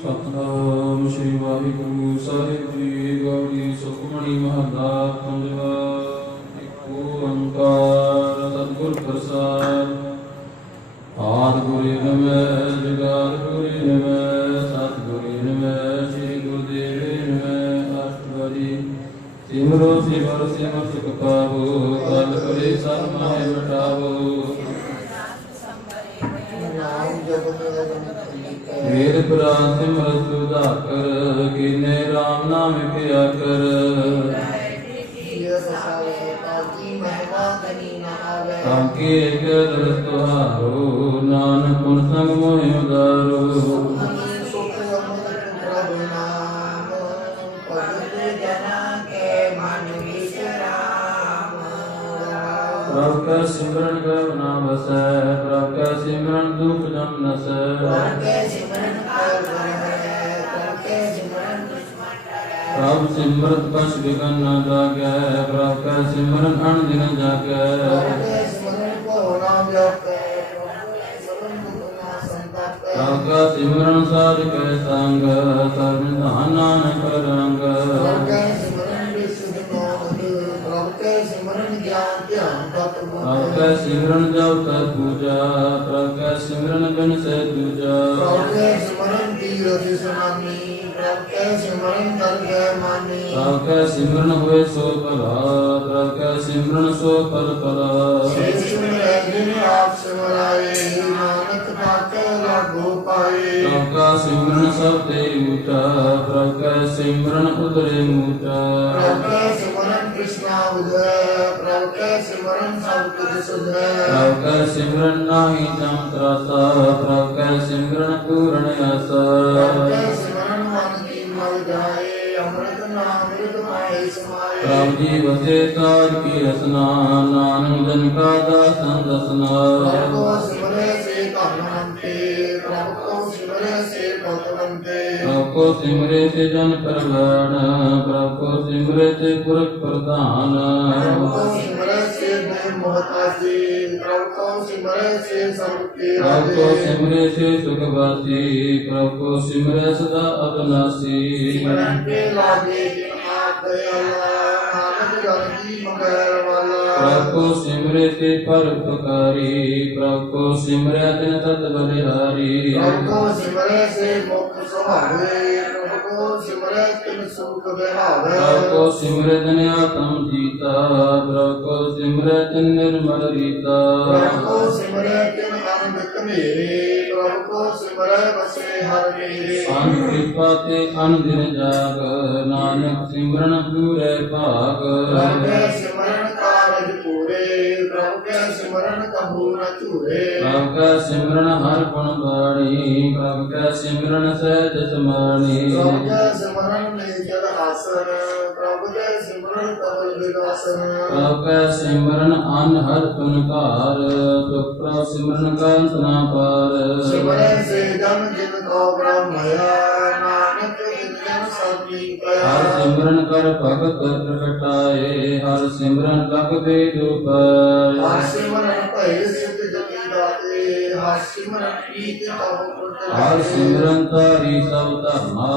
ਸਤਨਾਮ ਸ਼੍ਰੀ ਵਾਹਿਗੁਰੂ ਸਾਹਿਬ ਜੀ। ਗੌੜੀ ਸੁਖਮਣੀ ਮਹੱਲਾ ਪੰਜਵਾ। ਇੱਕ ਓੰਕਾਰ ਸਤਿਗੁਰ ਪ੍ਰਸਾਦਿ। ਆਦਿ ਗੁਰੂ ਨਮੈ ਜੁਗਾਦਿ ਗੁਰੂ ਨਮੈ ਸਤਿਗੁਰੂ ਨਮੈ ਸ੍ਰੀ ਗੁਰਦੇਵ ਨਮੈ। ਅਸ਼ਟਪਦੀ ਸਿਮਰੋ ਸਿਮਰ ਸਿਮਰ ਸੁਖ ਪਾਵੋ ਕਲ ਕਰੇ ਸਭ ਮਾਹਿ ਮਿਟਾਵੋ। ਵੇਦ ਪੁਰਾਨ ਸਿਮਰਤ ਸੁਧਾਕਰ ਕੀਨੇ ਰਾਮ ਨਾਮ ਕਿਆ ਕਰ। ਤਾਕੇ ਇਕ ਦਰਸ ਤੁਹਾਰੋ ਨਾਨਕ ਗੁਣ ਸੰਗ ਮੋਹਿ ਉਦਾਰੋ। ਪ੍ਰਭ ਕੈ ਸਿਮਰਨ ਕਰੁ ਨਾ ਵਸੈ ਪ੍ਰਭ ਕੈ ਸਿਮਰਨ ਦੁਖ ਜਮ ਨਸੈ। ਪ੍ਰਭ ਸਿਮਰਤ ਕਛ ਬਿਘਨ ਨ ਜਾਗੈ ਪ੍ਰਭ ਕੈ ਸਿਮਰਨ ਅਣ ਦਿਨ ਜਾਗੈ। ਪ੍ਰਭ ਕੈ ਸਿਮਰਨ ਸਾਧ ਕੈ ਸੰਗ ਸਰਬ ਨਿਧਾਨ ਨਾਨਕ ਰੰਗ। ਪ੍ਰਭ ਕੈ ਸਿਮਰਨ ਜਪ ਤਪ ਪੂਜਾ ਪ੍ਰਭ ਕੈ ਸਿਮਰਨ ਬਿਨ ਸਹਿ ਦੂਜਾ। ਪ੍ਰਭ ਕੈ ਸਿਮਰਨ ਹੋਏ ਸੋ ਭਲਾ ਪ੍ਰਭ ਕੈ ਸਿਮਰਨ ਸੋ ਫਲ ਭਲਾ। ਪ੍ਰਭ ਕੈ ਸਿਮਰਨ ਸਭ ਤੇ ਊਚਾ ਪ੍ਰਭ ਕੈ ਸਿਮਰਨ ਉਤਰੇ ਮੂਚਾ। ਪ੍ਰਭ ਕੈ ਸਿਮਰਨ ਨਾਹੀ ਜਮ ਤਰਾਸਾ ਪ੍ਰਭ ਕੈ ਸਿਮਰਨ ਪੂਰਨ ਆਸਾ। ਪ੍ਰਭ ਜੀ ਵਸੇ ਸਾਧ ਕੀ ਰਸਨਾ ਨਾਨਕ ਜਨ ਕਾ ਦਾਸਨ ਦਸਨਾ। ਪ੍ਰਭ ਕੋ ਸਿਮਰੇ ਸੇ ਜਨ ਪ੍ਰਵਾਣ ਪ੍ਰਭ ਕੋ ਸਿਮਰੇ ਸੇ ਪੁਰਖ ਪ੍ਰਧਾਨ। ਪ੍ਰਭ ਕੋ ਸਿਮਰੇ ਸੇ ਸੁਖ ਵਾਸੀ ਪ੍ਰਭ ਕੋ ਸਿਮਰੇ ਸਦਾ ਅਬਨਾਸੀ। ਪ੍ਰਭ ਕੋ ਸਿਮਰੇ ਸੇ ਪਰ ਉਪਕਾਰੀ ਪ੍ਰਭ ਕੋ ਸਿਮਰੈ ਤਿਨ ਤਤ ਬਲਿਹਾਰੀ। ਪ੍ਰਭ ਕੋ ਸਿਮਰੇ ਸੇ ਮੁਖ ਸੁਭਾਵੇ ਪ੍ਰਭ ਕੋ ਸਿਮਰੈ ਤਿਨ ਸੁਖ ਵਿਹਾਵੇ। ਪ੍ਰਭ ਕੋ ਸਿਮਰੈ ਤਿਨ ਆਤਮ ਜੀਤਾ ਪ੍ਰਭ ਕੋ ਸਿਮਰੈ ਤਿਨ ਨਿਰਮਲ ਰੀਤਾ। ਪ੍ਰਭ ਕੋ ਸਿਮਰੈ ਤਿਨ ਅਨੰਦ ਘਨੇਰੇ ਪ੍ਰਭ ਕੋ ਸਿਮਰੈ ਵਸੇ ਹਰਿ ਮੇਰੇ। ਸੰਤ ਕਿਰਪਾ ਤੇ ਅਨ ਦਿਨ ਜਾਗ ਨਾਨਕ ਸਿਮਰਨ ਪੂਰੇ ਭਾਗ। ਪ੍ਰਭ ਕੈ ਸਿਮਰਨ ਕਾਰਜ ਪੂਰੇ ਪ੍ਰਭ ਕੈ ਸਿਮਰਨ ਕਬੂ ਨ ਝੂਰੇ। ਪ੍ਰਭ ਕੈ ਸਿਮਰਨ ਹਰਿ ਗੁਣ ਬਾਣੀ ਪ੍ਰਭ ਕੈ ਸਿਮਰਨ ਸਹਿਜ ਸਮਾਣੀ। ਪ੍ਰਭ ਕੈ ਸਿਮਰਨ ਨਿਜਲ ਆਸਨ ਪ੍ਰਭ ਕੈ ਸਿਮਰਨ ਕਮਲ ਵਿਗਾਸਨ। ਪ੍ਰਭ ਕੈ ਸਿਮਰਨ ਅਨ ਹਰਿ ਤੁਨਕਾਰ ਸੁਖ ਪ੍ਰਭ ਸਿਮਰਨ ਕਾ ਅੰਤ ਨਾ ਪਾਰ। ਸਿਮਰਨ ਸੇ ਜਨ ਜਿਨ ਕੋ ਬ੍ਰਹਮ ਹੋਇਆ ਨਾਨਕ ਜਿਨ ਜਨ ਸਭ ਲੀਨ ਪਾਇਆ। ਹਰਿ ਸਿਮਰਨ ਕਰ ਭਗਤ ਪ੍ਰਗਟਾਏ ਹਰਿ ਸਿਮਰਨ ਲਗ ਵੇਦ ਉਪਾਏ। ਹਰਿ ਸਿਮਰਨ ਭੈ ਸਿਧ ਜਤੀ ਦਾਤੇ ਹਰਿ ਸਿਮਰਨ ਪ੍ਰੀਤ ਤਉ ਪੁਰਤਿ। ਹਰਿ ਸਿਮਰਨ ਤਾਰੀ ਸਭ ਧਰਮਾ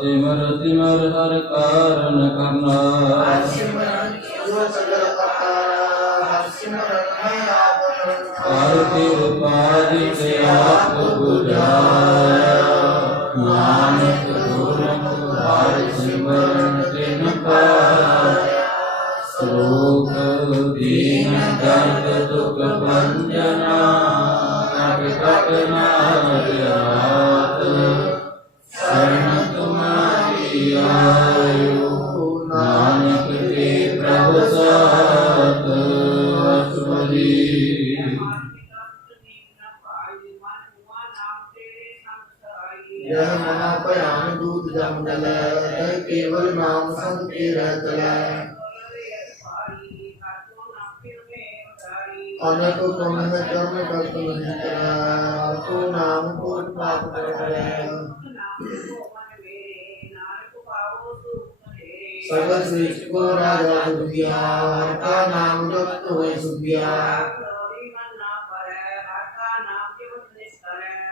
ਸਿਮਰ ਸਿਮਰ ਹਰਿ ਕਾਰਨ ਕਰਨਾ। ਹਰਿ ਸਿਮਰਨ ਜੋ ਸਗਲ ਕਰਤਾ ਹਰਿ ਸਿਮਰਨ ਹੈ ਆਪ ਹਰਿ ਕਿਰਪਾਦਿ ਤੇ ਆਪ ਬੁਝਾਇਆ। ਨਾਨਕ ਗੁਰਮੁਖ ਹਰਿ ਸਿਮਰਨ ਤਿਨ ਪਾਇਆ। ਸ਼ੋਕ ਦੀਨ ਦਰਦ ਦੁਖ ਭੰਜਨਾ ਨਗ ਤਕ ਨਾਰ ਰਾਤ। ਸ਼ਰਨ ਤੁਮਾਰੀ ਆਇਓ ਨਾਨਕ ਤੇ ਪ੍ਰਭ ਸਾਥ। ਅਸ਼ਟਪਦੀ ਜਹ ਮਨਾ ਭਿਆਨ ਦੂਤ ਜਮ ਜਲੈ ਕੇਵਲ ਨਾਮ ਸੰਗ ਕੇ ਰਹਿ ਚਲੈ। ਅਨਕ ਤੁਮ ਹੈ ਕਰਮ ਕਰਤ ਨਹੀਂ ਕਰੈ ਤੂੰ ਨਾਮ ਕੋਟ ਪਾਪ ਕਰੈ। ਸਗਲ ਸ੍ਰਿਸ਼ਟ ਕੋ ਰਾਜਾ ਦੁਖਿਆ ਤਾ ਨਾਮ ਜਪਤ ਹੋਇ ਸੁਖਿਆ।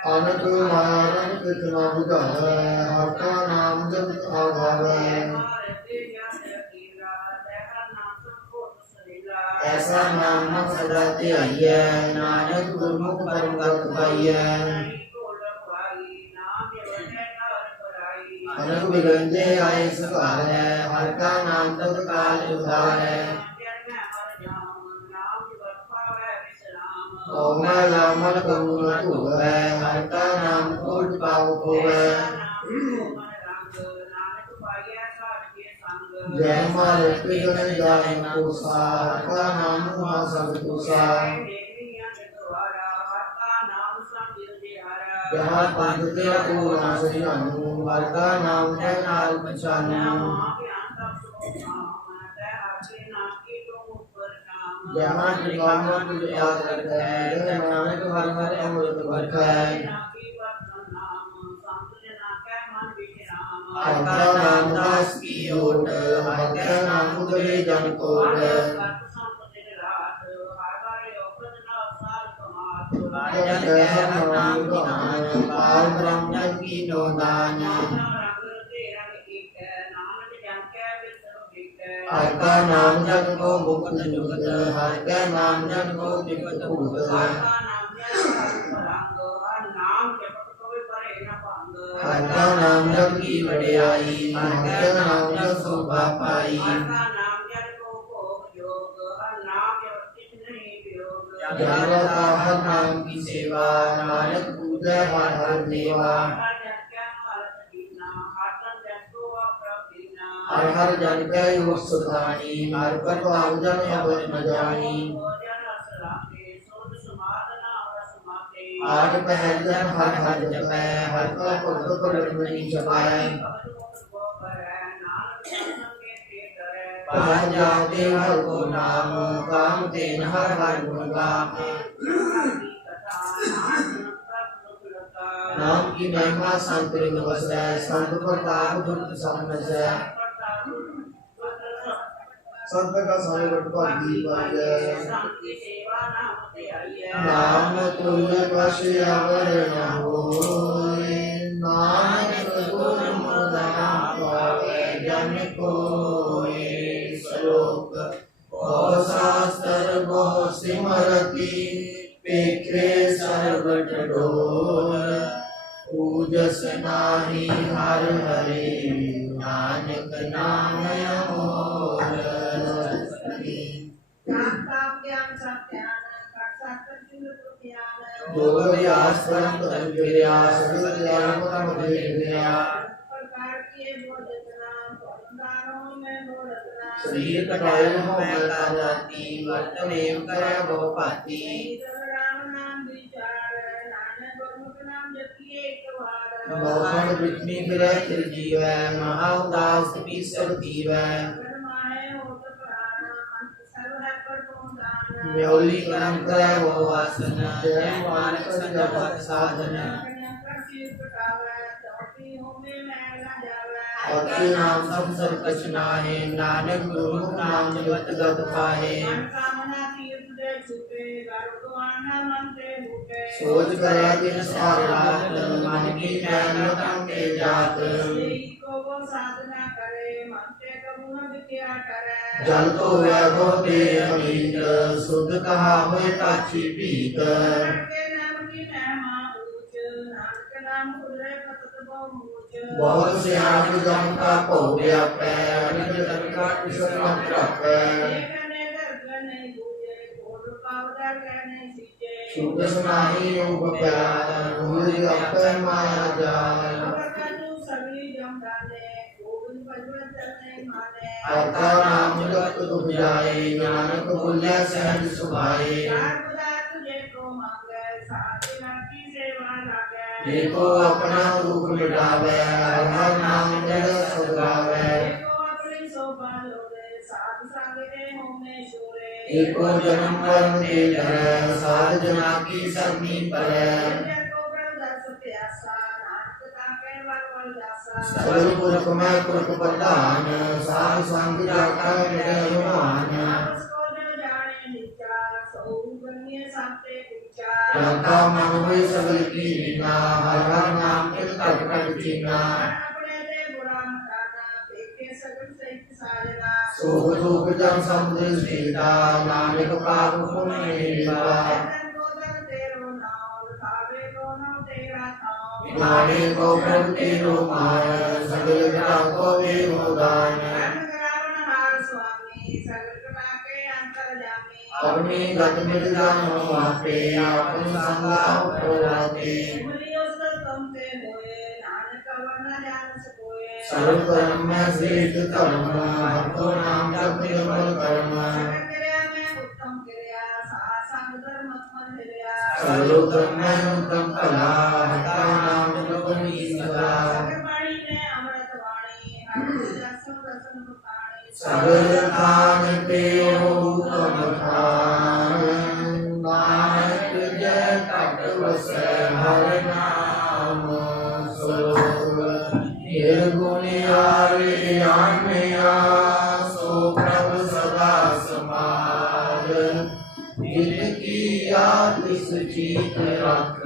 ਅਨਕ ਮਾਰਨ ਕਿਤਨਾ ਬੁਝਾਵੇ ਹਰ ਕਾ ਨਾਮ ਜਪਤ ਆਗਾਵੇ ਐਸਾ ਨਾਮ ਸਦਾ ਧਿਆਈਐ ਨਾਨਕ ਗੁਰਮੁਖ ਪਰਮ ਗਤ ਪਾਈਐ ਅਨਕ ਬਿਗੰਦੇ ਆਏ ਸੁਖਾਰੈ ਹਰ ਕਾ ਨਾਮ ਤਤ ਕਾਲ ਉਧਾਰੈ ਓ ਮੈਂ ਲਾਮਲ ਕਉ ਨ ਧੂਵੈ ਹਰ ਕਾ ਨਾਮ ਕੋਟ ਪਾਉ ਹੋਵੈ ਜੈ ਮਾਰੇ ਪਿਗਨ ਜਾਏ ਕੋਸਾ ਹਰ ਕਾ ਨਾਮ ਮਹਾ ਸਭ ਕੋਸਾ ਜਹਾਂ ਪੰਥ ਤੇ ਕੋ ਨਾ ਸਹਿਆਨੂ ਹਰ ਕਾ ਨਾਮ ਹੈ ਨਾਲ ਪਛਾਨੂ ਜਹਾਂ ਜਿਗਾਨਾ ਤੁਝ ਯਾਦ ਰਖੈ ਜੈ ਨਾਨਕ ਹਰਿ ਹਰਿ ਅੰਮ੍ਰਿਤ ਵਰਖੈ ਹਰ ਕਾ ਨਾਮ ਦਾਸ ਕੀ ਓਟ ਹਰ ਕਾ ਨਾਮ ਉਦਰੇ ਜਨ ਕੋਟ ਹਰ ਨਾਮ ਧਿਆਨ ਪਾਰ ਬ੍ਰਹਮ ਕੀ ਨੋਦਾਨ ਹਰ ਕਾ ਨਾਮ ਜਨ ਕੋ ਮੁਕਤ ਜੁਗਤ ਹਰ ਕਾ ਨਾਮ ਜਨ ਕੋ ਦਿਗਤ ਭੂਤ ਹਰ ਕਾ ਨਾਮ ਜਪ ਕੀ ਵਡਿਆਈ ਹਰ ਕਾ ਨਾਮ ਜਪ ਸੋਭਾ ਪਾਈ ਜਨੋ ਕਾ ਹਰ ਨਾਮ ਕੀ ਸੇਵਾ ਨਾਨਕ ਪੂਜੈ ਹਰ ਹਰ ਦੇਵਾ ਹਰ ਹਰ ਜਨ ਕੈ ਯੋਗ ਸੁਧਾਨੀ ਹਰ ਪ੍ਰਭਾਵ ਜਨ ਅਵਰ ਨ ਜਾਣੀ ਆਠ ਪਹਿਰ ਜਨ ਹਰ ਹਰ ਜਪੈ ਹਰ ਕਾ ਭਗਤ ਭਗਤ ਨਹੀਂ ਜਪੈ ਪਹ ਜਾਤੇ ਹਰ ਕੋ ਨਾਮ ਕਾਮ ਤੇਨ ਹਰ ਹਰ ਗੁਣ ਗਾਮ ਨਾਮ ਕੀ ਮਹਿਮਾ ਸੰਤ ਰਿੰਗ ਵਸੈ ਸੰਤ ਪ੍ਰਤਾਪ ਦੁਰਤ ਸਮਝੈ ਸੰਤ ਕਾ ਸਾਰੇ ਵਟ ਭਾਗੀ ਪਾਜੈ ਨਾਮ ਤੁਲ ਵਸ ਅਵਰ ਨ ਹੋਇ ਨਾਨਕ ਗੁਰ ਮੁਰਨਾ ਪਾਵੇ ਜਨ ਕੋਇ ਸ਼ਲੋਕ ਬਹੁ ਸ਼ਾਸਤਰ ਬਹੁ ਸਿਮਰਤੀ ਪੇਖੇ ਸਰਬਟ ਡੋਰ ਪੂਜਸ ਨਾਹੀ ਹਰ ਹਰੇ ਨਾਨਕ ਨਾਮ ਅਮੋਲ ਜੋ ਵਿਆਸ ਪਰਮ ਧਰਮ ਗਿਰਿਆ ਸਗਲ ਗਿਆਨ ਪਰਮ ਦੇ ਗਿਰਿਆ ਸਰੀਰ ਕਟਾਇ ਹੋ ਮੈਂ ਤਾ ਜਾਤੀ ਵਰਤ ਨੇਮ ਕਰੈ ਬਹੁ ਭਾਤੀ ਬਹੁਖੰਡ ਬਿਟਨੀ ਫਿਰੈ ਚਿਰ ਜੀਵੈ ਮਹਾ ਉਦਾਸ ਪੀਸਰ ਦੀਵੈ ਮਿਉਲੀ ਕਰਮ ਕਰੈ ਹੋ ਆਸਨ ਜੈ ਮਾਨਕ ਜਪਤ ਸਾਧਨ ਔਤੇ ਨਾਮ ਸਭ ਸਭ ਕਛ ਨਾਹਿ ਨਾਨਕ ਗੁਰੂ ਨਾਮ ਜਪਤ ਗਤ ਪਾਹੇ ਸੋਚ ਕਰਿਆ ਤਿਨ ਸਾਰ ਰਾਤ ਮਨ ਕੀ ਮੈਲ ਤਨ ਕੇ ਜਾਤ ਜਲ ਤੋ ਵੈਭੋ ਤੇ ਅਮੀਤ ਸੁਧ ਕਹਾ ਹੋਏ ਤਾਛੀ ਭੀਤ ਬਹੁਤ ਸਿਆਣ ਜਮ ਕਾ ਭਉ ਵਿਆਪੈ ਅਨਿਤ ਜਨ ਕਾ ਕਿਸਰ ਨ ਤਰਾਪੈ ਸੁਧ ਸੁਨਾਹੀ ਰੂਪ ਪਿਆਰ ਭੂਲ ਆਪੈ ਮਾਇਆ ਜਾਲ ਹਰ ਕਾ ਨਾਮ ਜਪਤ ਦੁਖ ਜਾਏ ਨਾਨਕ ਬੋਲਿਆ ਸਹਿਜ ਸੁਭਾਏ ਏਕੋ ਆਪਣਾ ਦੁਖ ਮਿਟਾਵੈ ਹਰ ਹਰ ਨਾਮ ਜਗ ਸੁਧਾਵੈ ਏਕੋ ਜਨਮ ਕਰਮ ਤੇ ਡਰੈ ਸਾਧ ਜਨਾ ਕੀ ਸਰਨੀ ਪਰੈ ਸਗਲ ਪੁਰਖ ਮੈਂ ਪੁਰਖ ਪ੍ਰਧਾਨ ਸਾਧ ਸੰਗ ਜਾਤਾ ਮਿਟੈ ਮਾਨ रता मन हुई सगल की रीना हर हर नाम के तट कट कीना सुख दुख जन समुद्र सीता नानक पाप पुण्य नीता नाने को प्रति रोमाय सगल ग्रह को विरोधान अपनी गत मिट जानो आपे अपनी संगा उपराते सर्व कर्म में श्रेष्ठ धर्म हतो नाम जप निर्मल कर्म सर्व कर्म में उत्तम कला हतो नाम जप ईश्वरा सगल खान पे उत्तम खान नानक जय कट वसै हर नाम सरोवर निर्गुणियारे आन्मया सो प्रभु सदा समाद दिल की याद सुचीत रख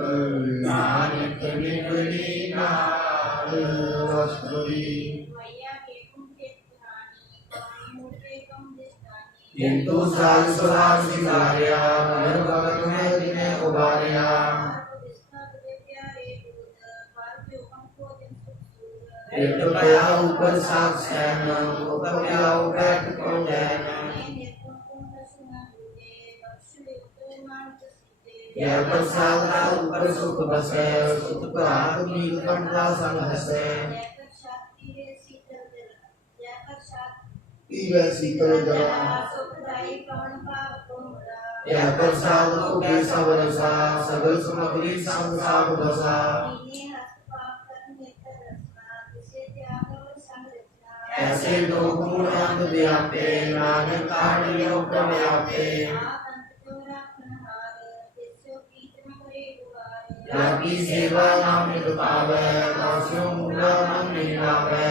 नानक निगड़ी नाद अष्टवी किंतु साल सुराज सिंगारिया घर भगत में दिने उबारिया एक पया ऊपर सात सैन ऊपर पया बैठ को जैन यह प्रसाद का ऊपर सुख बसे सुख प्राप्त नील कंठा संग हसे तीवे शीतल जला यह प्रसाद को के सब रसा सगल सामग्री संग साग बसा ऐसे दो गुण अंत व्यापे नानक काढ़ियो प्रव्यापे जाकी सेवा नाम नित पावै दासियों मूला नाम नहीं लावै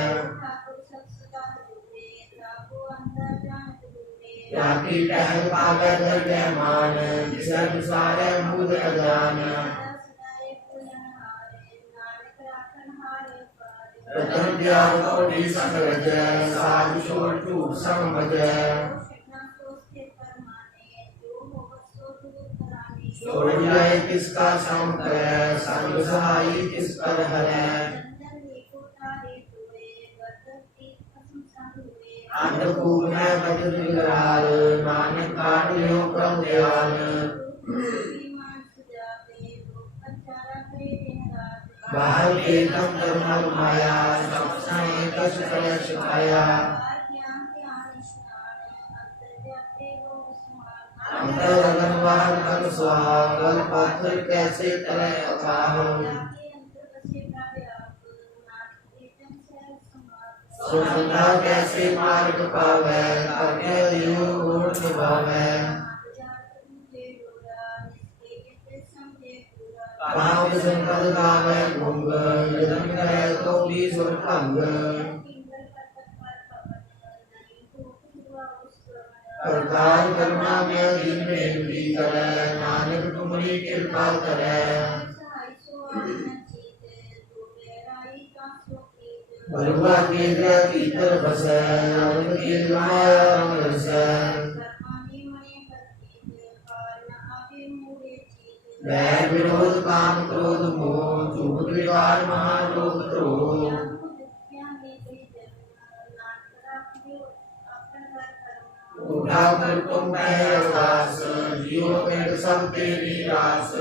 जाकी टहल पावै दर्जय मान जिसे विसारे मूल अजान रतन प्यार कोटि संग रजै साधु छोड़ झूठ संग भजै छोड़ जाए किसका संग करे संग सहाई किस पर हरै अन्नपूर्ण में बजर निगराल नानक काढ़ियो प्रभु दयाल बाहर एकदम धर्म माया सबसे कष्ट कलेश छाया अंतर अगन बाहर कन स्वागल पात्र कैसे तले अथाह सुनंदा कैसे मार्ग पावै करके लियो गुण निभावै पाव संकल गावे भुंग यदन करे तो भी सुर भंग करतार करुणा में दिन में भी करे नानक तुम्हारी कृपा करे बलुआ के ग्रह भीतर बसे अमृत की माया रंग रसे वैर विरोध काम क्रोध मोह झूठ विवाद महालोभ द्रोह उठा कर तुम कहे अरदास जियो पेट सब तेरी रास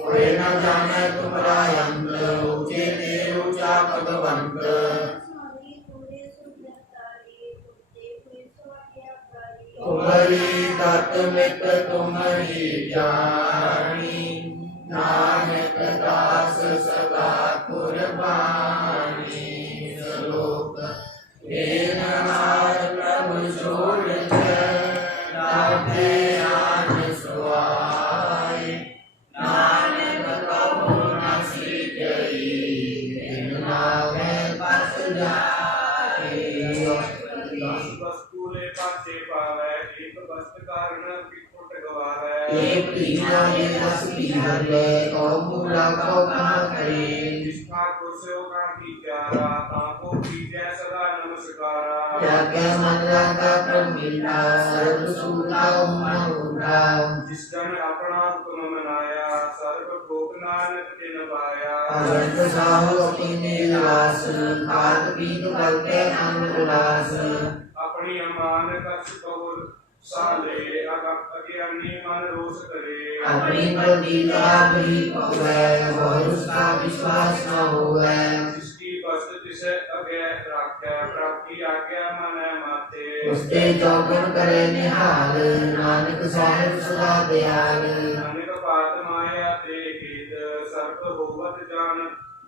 कोई न जाने तुम्हारा अंत ऊंचे ते ऊंचा पदवंत तुम्हारी दत्त मित तुम्हारी जानी नानक दास सदा कुर्बानी श्लोक एक नार प्रभु छोड़ लाभे आन सुआई नानक कबू न सीखई इन नावे बस जाई वस्तु ले पासे पावे एक वस्तु एक पीना ये रस पी हरे कौ पूरा कौ कहाँ करे जिसका कुर्सियों का कीचारा ताको कीजै सदा नमस्कारा त्यागे मन रागा क्रम मीठा सर्व सूता मन उठा जिस जन अपना हुक्म मनाया सर्व भोग नानक तिन पाया अनंत साहो अपने निवास खात पीत करते मन उल्लास अपनी अमान कछ बहुर साले अज्ञानी मन रोष करे अपनी प्रतिज्ञा भी होवे और उसका विश्वास न होवे जिसकी वस्तु जिसे अज्ञ राखे प्राप्ति आज्ञा मन माते उसके चौकन करे निहाल नानक साहिब सदा दयाल अनेक बात माया ते हित सर्व होवत जान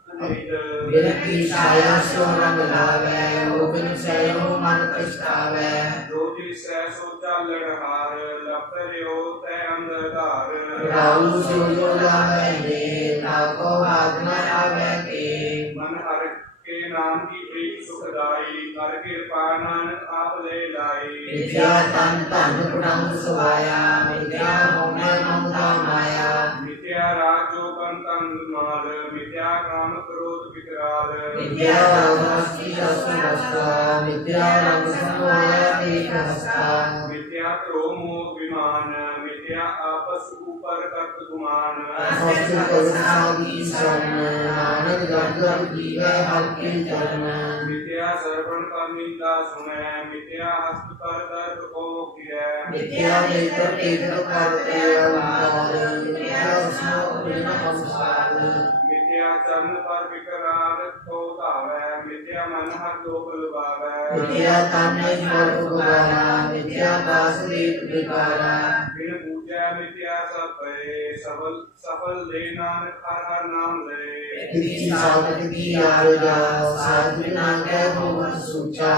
अनित विरति छाया सो रंग लावे ओपन सयो मन पछतावे जो जी सै सोचा लड़हार लपरियो तै अंधकार राहु सो जो लावे ने ताको बात न आवे के मन हर के नाम की प्रीत सुखदाई कर कृपा नानक आप ले लाई विद्या तन धन गुणम सवाया विद्या होने ममता माया मिथ्या राग जो पंतन माल मिथ्या काम क्रोध विकराल विद्या रामस्ती रसवस्ता विद्या रंग समोया एक हस्ता मिथ्या क्रोध मोह विमान मिथ्या आपस ऊपर कर्त गुमान सच करुणा की शरण नानक जग जग जीवे हर के चरण मिथ्या श्रवण कर निंदा सुने मिथ्या हस्त पर दर्द को किया विद्या नेत्र नेत्र करते अवतार विद्या स्नो बिना संसार मिथ्या चरण पर विकराल को धावे मिथ्या मन हर लोक लुभावे विद्या तन स्वर उगारा विद्या दास देव विकारा बिन पूजा मिथ्या सब पे सफल सफल ले नानक हर हर नाम ले किसी साधक की आरजा साध बिना के भवन सूचा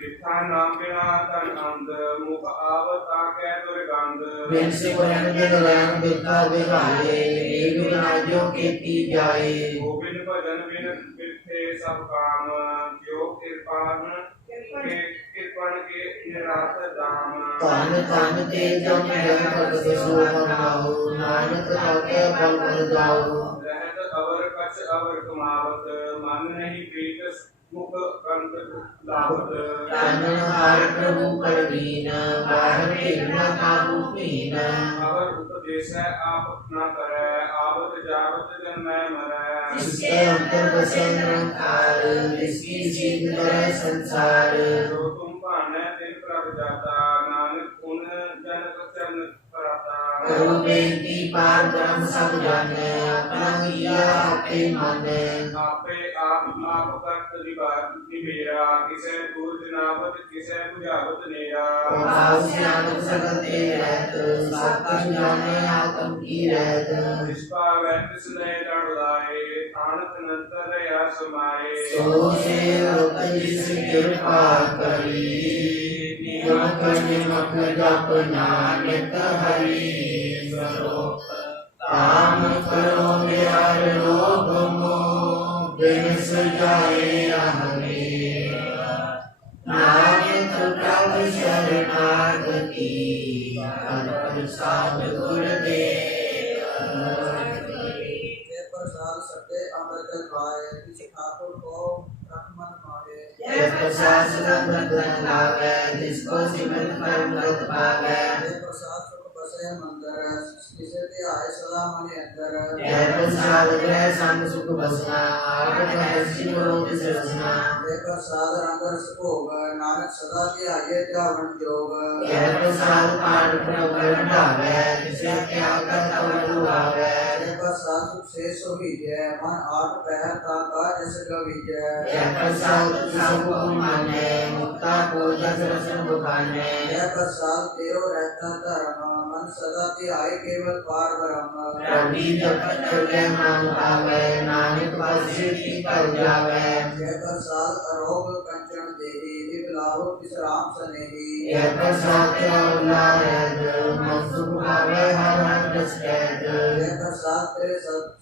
मिथ्या नाम बिना तन अंध मुख आवत आके दुर्गंध बिन से वरण के लैन बिता बिहारे एक बिना जो खेती जाए गोविंद भजन बिन बिरथे सब काम जो कृपान के कृपण के निरात दाम तन तन ते जम जग भगत सो मनाओ नानक ताके बल कर जाओ रहत अवर कछ अवर कमावत मन नहीं प्रीत मुख कंत लावत तन हार प्रभु कर दीन बाहर न काबू कीन अवर उपदेश आप न करे आवत जावत जन मैं मरै जिसके अंतर बसे निरंकार जिसकी सीध करे संसार जो तुम भाने दिन प्रभ जाता नानक उन जनक चरण कराता करो बेनती पार ब्रह्म सब जाने अपना किया आपे माने आपे आप करत निबेरा किसे दूर जनावत किसे बुझावत नेरा भाव ज्ञान सकल ते रहत सब कुछ जाने आत्म की रहत जिस पावै तिसने लड़ लाए थानत नंतर या समाए सो से रुक जिस कृपा करी नियम करने मत जप नानक हरि स्वरूप काम करो मेरा लोभ मोह बिन सजाए हमें नानक प्रभु शरणागति अनपन साध गुर दे प्रसाद सत्य अमृत खाए किसी ठाकुर को रखमन मारे जय प्रसाद सुगंध लागे जिसको सिमरन परम गत पावे जय प्रसाद सुख बसे मंदिर किसे ते आए सदा मन अंदर जय प्रसाद ग्रह संग सुख बसना आपत हंसी रोग सृजना जय प्रसाद रंग रस भोग नानक सदा ते आए जावन जोग जय प्रसाद पाठ प्रभु ढावे जिसे त्याग कर तब आवे जय प्रसाद सुख से सोहीजय मन आठ पहर ता का जस गविजय जय प्रसाद सब को माने मुक्ता को जस रसन बुखाने जय प्रसाद तेरो रहता धर्म मन सदा ते आए केवल पार ब्रह्म रवि जपत चले मन पावे नानक बस की कर जावे जय प्रसाद अरोग कंचन देही दिव गावो तिस राम सनेही यह प्रसाद उल्लायद मन सुख भावे हर हर रस कैद यह प्रसाद तेरे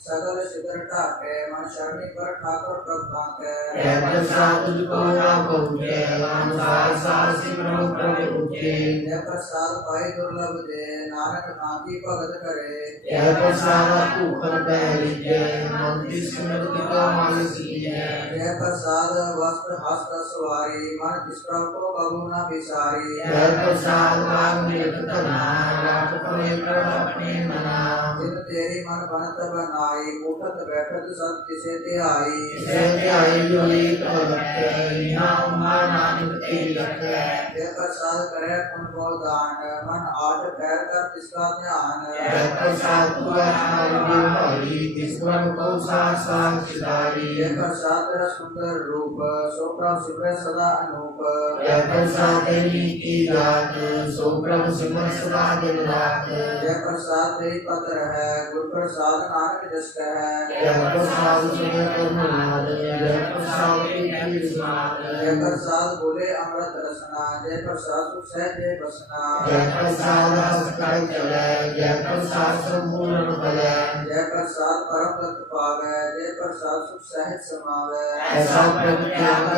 सगल शिखर ढाके मन शरणी पर ठाकुर प्रभा के यह प्रसाद तुझको ना पहुँचे अनुसार सार सिमरो प्रभु के यह प्रसाद पाई दुर्लभ दे नानक नाथी भगत करे यह प्रसाद ऊपर पहली जय मंदिर स्मृति का मान सीजे यह प्रसाद वस्त्र हस्त सवारी मन जिस प्रभु को कबू न बिसारी यह प्रसाद वाग मृत तना रात पवित्र अपने मना जिन तेरी मन बनत बनाई उठत बैठत सब तिसे ध्याई इसे ध्याई जो एक भक्त यहाँ उमा नानक तेरी रखे यह प्रसाद करे पुण्य को दान मन आठ पैर कर तिसका ध्यान यह प्रसाद हुआ हमारी हरि तिस्मन को साथ साथ सिधारी यह प्रसाद तेरा सुंदर रूप सो प्रभु शिव सदा अनूप यह प्रसाद तेरी की जात सो प्रभु सिमर सदा दिन रात यह प्रसाद तेरी पत्र है गुरु प्रसाद नानक जस है यह प्रसाद सुने कर्मनाद यह प्रसाद की सुनाद यह प्रसाद बोले अमृत रसना जय प्रसाद सुख सहज बसना यह प्रसाद हस्तकर चले यह प्रसाद संपूर्ण फले जय प्रसाद परम गत पावे जय प्रसाद सुख सहज समावे ऐसा प्रभु त्याग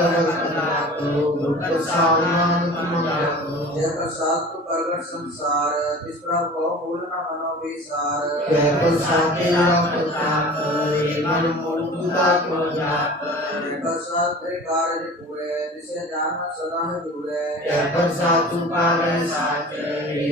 गुरु प्रसाद नानक मंगल जय प्रसाद तू प्रगट संसार जिस प्रभु को मूल न मनो विसार यह प्रसाद तेरा प्रताप मन मूर्खता को जाप जय प्रसाद तेरे कार्य पूरे जिसे जान सदा है जुड़े यह प्रसाद तू पावे साच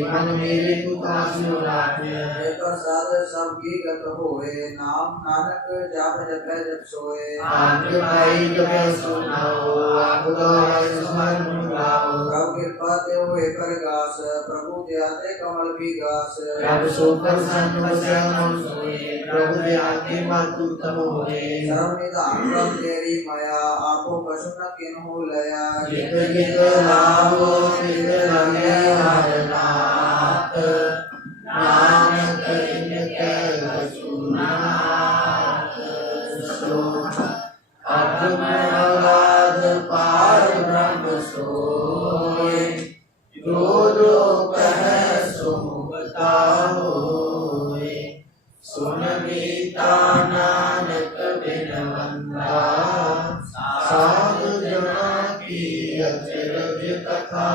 मन मेरे तू कासियो रात जय प्रसाद सब की गत होए नाम नानक जाप जपे जप सोए आपके भाई जब सुनाओ आप द्वारा स्मरण गाओ प्रभु कृपा ते हुए कर गास प्रभु दया ते कमल भी गास प्रभु सोकर संवसे मन सोए प्रभु दया के मातु तम होए सर्व निधान प्रभु तेरी माया आपो पशु न किन्हु लया जित जित लाभो तित लगे हर नाथ नानक इनके वसुनाथ सो अधम अगाध पार ब्रह्म सोए जो जो कहे सो मुक्ता होए सुन मीता नानक बिनवंता साधु जना की अचरज कथा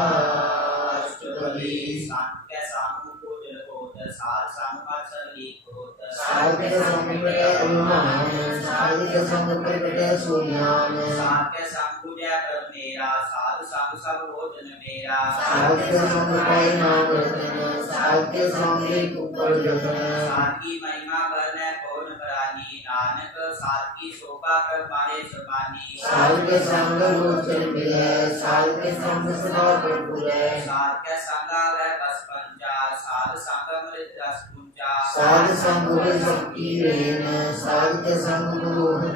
अष्टबली सांख्य सामु को जल होत सार सामुका सरली होत साध्य संकट अनुमान साध्य संकट सुज्ञान सांख्य संपूजा कर मेरा साधु संग सब भोजन मेरा साध्य संकट नाम रतन साध्य संग ऊपर जगन साध की महिमा करने कौन करानी नानक साध की शोभा कर मारे सबानी साध्य संग लोचन मिले साध्य संग सदा प्रभुले साध्य संगा वह बस पंचा साध संग मृत रस पुंजा साध संग शक्ति रेन साध्य संग मोहन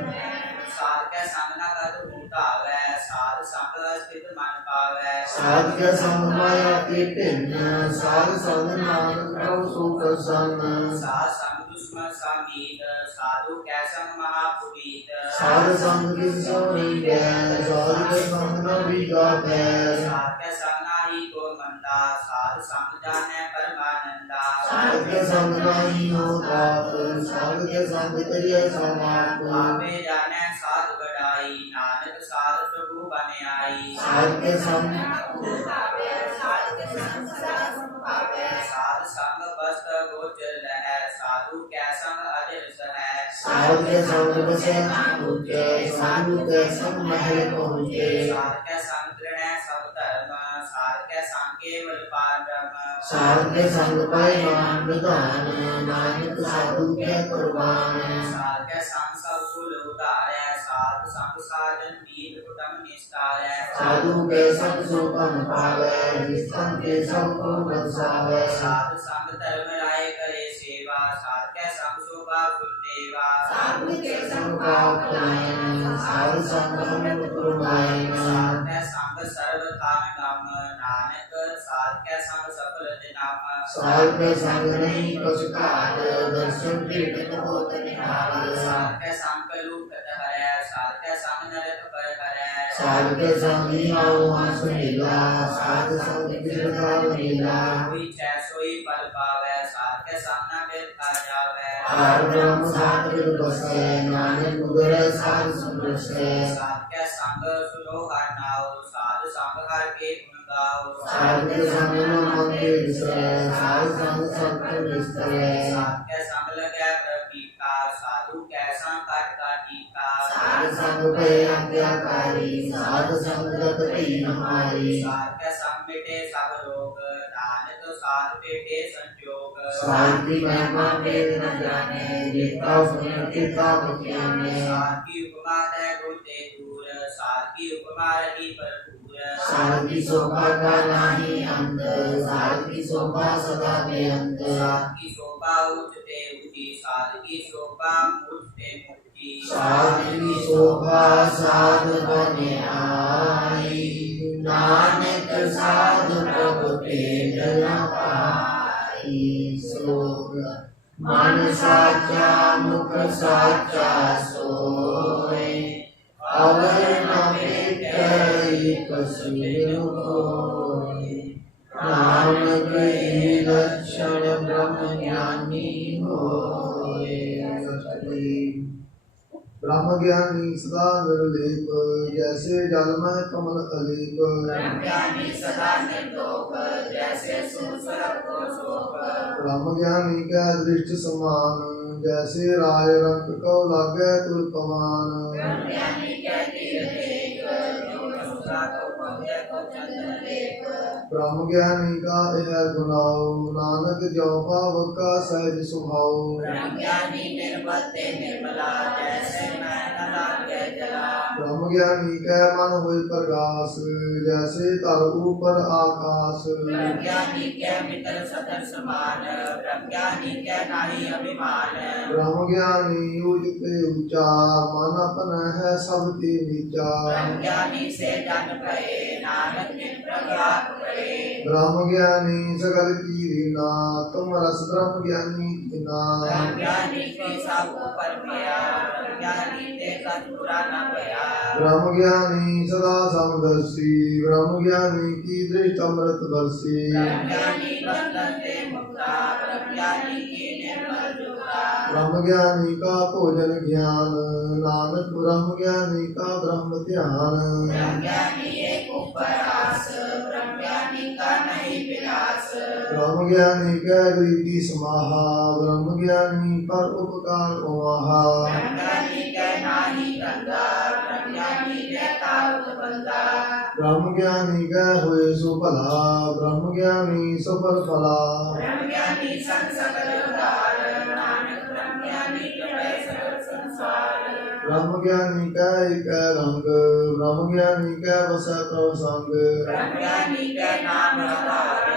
साध्य संग न गत भूता वह साध संग स्थित मन पावै साध्य संग माया के भिन्न साध संग नानक प्रभु सुख संग साध संग दुश्मन समीत साधु कै संग महापुनीत साध संग किसोई गैर साध संग न विगा गैर साध्य संग नाही को मंदा साध संग जाने परमानंदा साध्य संग नहीं होता साध्य संग करिए समाप आपे जाने साध बढ़ाई नानक साध प्रभु बने आई साध्य संग साध संग बस्त गोचर है साधु कै संग अजर है साध्य संग बसे पहुँचे साधु के संग महल पहुँचे साध कै संग तृणय सब धर्म साध कै संग केवल पार ब्रह्म साध्य संग पाए मान विधान नानक साधु के कुर्बान साध कै संग सब कुल उतारे साध संग साजन नीत कुटुंब निस्तारे साधु के संग सुखम पावे निष्ठम के संग को बसावे साध संग धर्म राय करे सेवा साध कै संग शोभा कुल देवा साधु के संग पाप करायन साधु संग मन कुर्बान साध कै संग सर्व काम गम नानक साध कै संग सफल दिनाम साध के संग नहीं कुछ काट दर्शन कीर्तन होत निहाल साध कै संग लूटत हरै साध कै संग नरक पर हरै साध के संगी आओ हंस लीला साध संग गिरता लीला कोई छह सोई पल पावे साध के सामना फिर खा जावे और ब्रह्म साध विद बसे नानक उदर साध सुरसे साध के संग सुनो हर नाओ साध संग हर के गुण गाओ साध के संग मन के विसरे साध संग सत्य विस्तरे साध के संग लगे प्रतीका साधु के संग कट का टीका साध संग पे अत्याकारी साध संग जत की हमारी साध के संग मिटे सब रोग नानक साध पेटे संजोग साध की महिमा वेद न जाने जितना सुने कितना बख्याने साध की उपमा है गुणते दूर साध की उपमा रही भरपूर साध की शोभा का नाही अंत साध की शोभा सदा बेअंत साध की शोभा उठते ऊंची साध की शोभा उठते मुक्ति साध की शोभा साध बने आई नानक साध प्रभु तेज न पाई श्लोक मन साचा मुख साचा सोए अवर न भेटई कछु कोई नानक ई लक्षण ब्रह्म ज्ञानी होए ब्रह्म ज्ञानी सदा निर्लेप जैसे जल में कमल अलीप ज्ञानी सदा निर्दोष जैसे सुसरग को शोक ब्रह्म ज्ञानी का दृष्ट समान जैसे राय रंग को लागे तुल पमान ज्ञानी के तीर देख जो सुधा को पहुँचे को चंदन लेप ब्रह्म ज्ञानी का यह गुनाओ नानक जो पावक का सहज स्वभाव ज्ञानी निर्मल ते निर्मला जैसे मैं न लागे जला ब्रह्म ज्ञानी का मन हुई प्रकाश जैसे तर ऊपर आकाश ज्ञानी के मित्र सदन समान ज्ञानी के नाही अभिमान ब्रह्म ज्ञानी ऊंच पे ऊंचा मन अपन है सबके नीचा ज्ञानी से जन भये नानक निज प्रभात भये ब्रह्म ज्ञानी सगल की रीना तुम रस ब्रह्म ज्ञानी कीना ज्ञानी की सब ऊपर भया ज्ञानी ते कतुरा न भया ब्रह्म ज्ञानी सदा समदर्शी ब्रह्म ज्ञानी की दृष्टि अमृत बरसी ज्ञानी बंधन ते मुक्ता ज्ञानी की निर्मल जुगा ब्रह्म ज्ञानी का भोजन ज्ञान नानक ब्रह्म ज्ञानी का ब्रह्म ध्यान ज्ञानी एक उपरास ज्ञानी का नहीं विलास ब्रह्म ज्ञानी का गरीबी समाहा ब्रह्म ज्ञानी पर उपकार उमाहा ज्ञानी के नाही गंगा ज्ञानी के तारुत बंदा ब्रह्म ज्ञानी का हुए सो भला ब्रह्म ज्ञानी सफल फला ज्ञानी संसकर उदार नानक ज्ञानी के सकल संसार ब्रह्म ज्ञानी का एक रंग ब्रह्म ज्ञानी का बसा प्रसंग ज्ञानी के नाम आधार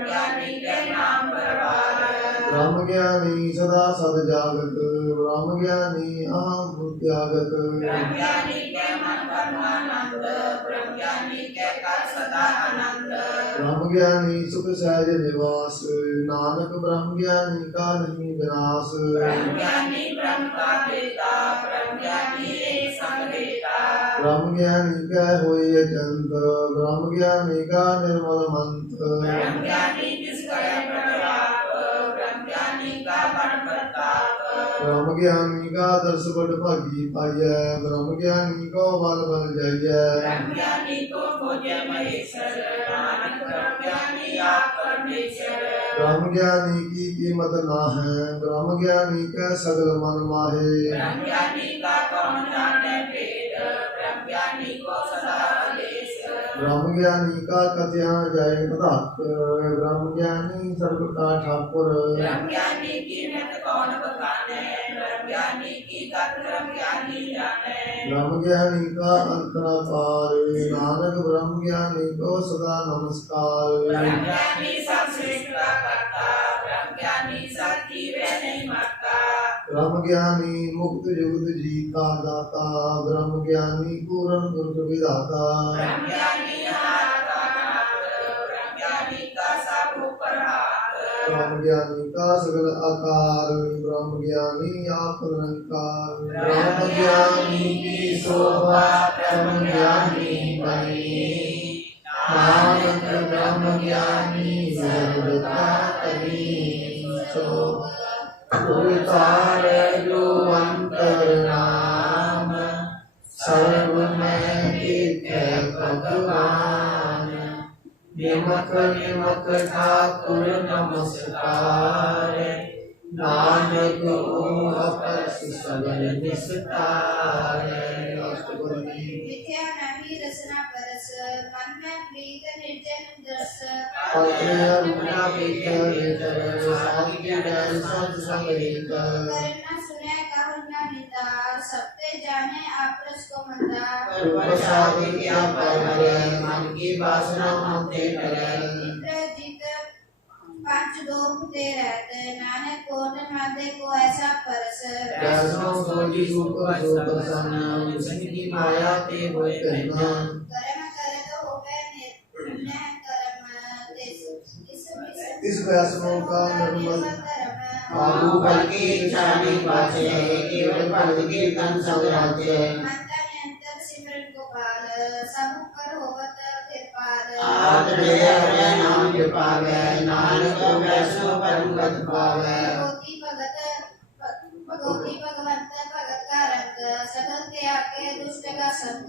ज्ञानी के नाम बरबार ब्रह्म ज्ञानी सदा सद जागत ब्रह्म ज्ञानी अहम त्यागत ज्ञानी के मन परमानंद ज्ञानी के कर सदा आनंद ब्रह्म ज्ञानी सुख सहज निवास नानक ब्रह्म ज्ञानी का नहीं विनाश ज्ञानी ब्रह्म का पिता ज्ञानी एक संग रहता ब्रह्म ज्ञानी का होय अचंत ब्रह्म ज्ञानी का निर्मल मंत्र ज्ञानी जिसका प्रताप ज्ञानी का बड़ प्रताप ब्रह्म ज्ञानी का दर्श बड़ भागी पाइय ब्रह्म ज्ञानी को बल बल जाइय ज्ञानी को खोजे महेश्वर नानक ज्ञानी आप परमेश्वर ब्रह्म ज्ञानी की कीमत ना है ब्रह्म ज्ञानी का सगल मन माहे ज्ञानी का कौन जाने भेद ज्ञानी को सदा आदेश ब्रह्म ज्ञानी का कथ्या जय पदार्थ ब्रह्म ज्ञानी सर्व का ठाकुर ज्ञानी की मत कौन बखाने ज्ञानी की गत ज्ञानी जाने ब्रह्म ज्ञानी का अंत न पार नानक ब्रह्म ज्ञानी को सदा नमस्कार ज्ञानी सब श्रेष्ठ का करता ज्ञानी सती वे नहीं मरता ब्रह्म ज्ञानी मुक्त युक्त जी का दाता ब्रह्म ज्ञानी पूर्ण पुरुष विधाता ज्ञानी हाथ का नाथ ज्ञानी का सब ऊपर हाथ ब्रह्म ज्ञानी का सगल आकार ब्रह्म ज्ञानी आप निरंकार ब्रह्म ज्ञानी की शोभा ब्रह्म ज्ञानी बनी नानक ब्रह्म ज्ञानी सर्वदा तनी सो उतारे जो अंतर नाम सर्व में दिखे भगवान निमक निमक ठाकुर नमस्कार नानक अपर सबल निस्तार मिथ्या नहीं रसना परस मन में प्रीत निर्जन दर्श रुपना बेकर सत संगीत करना सुने कहु न निंदा सबते जाने आपरस को मंदा प्रसाद क्या पर मन की वासना मनते करे इंद्रजीत पांच दोपते रहते नानक कोट मादे को ऐसा परस वैष्णव सोजी रूप रूप सन जिसकी माया ते होए कहना कर्म करे तो होवे निर्णय कर्म इस वैष्णव का निर्मल आगू फल की इच्छा नहीं पाचे केवल फल के तन संग्राचे माता ने अंतर सिमरन गोपाल सब कर होवत कृपाल आदरे हरे नाम के पावे नानक वैष्णव परम गत पावे भगवती भगवंत भगत का रंग सगल त्याग के दुष्ट का संग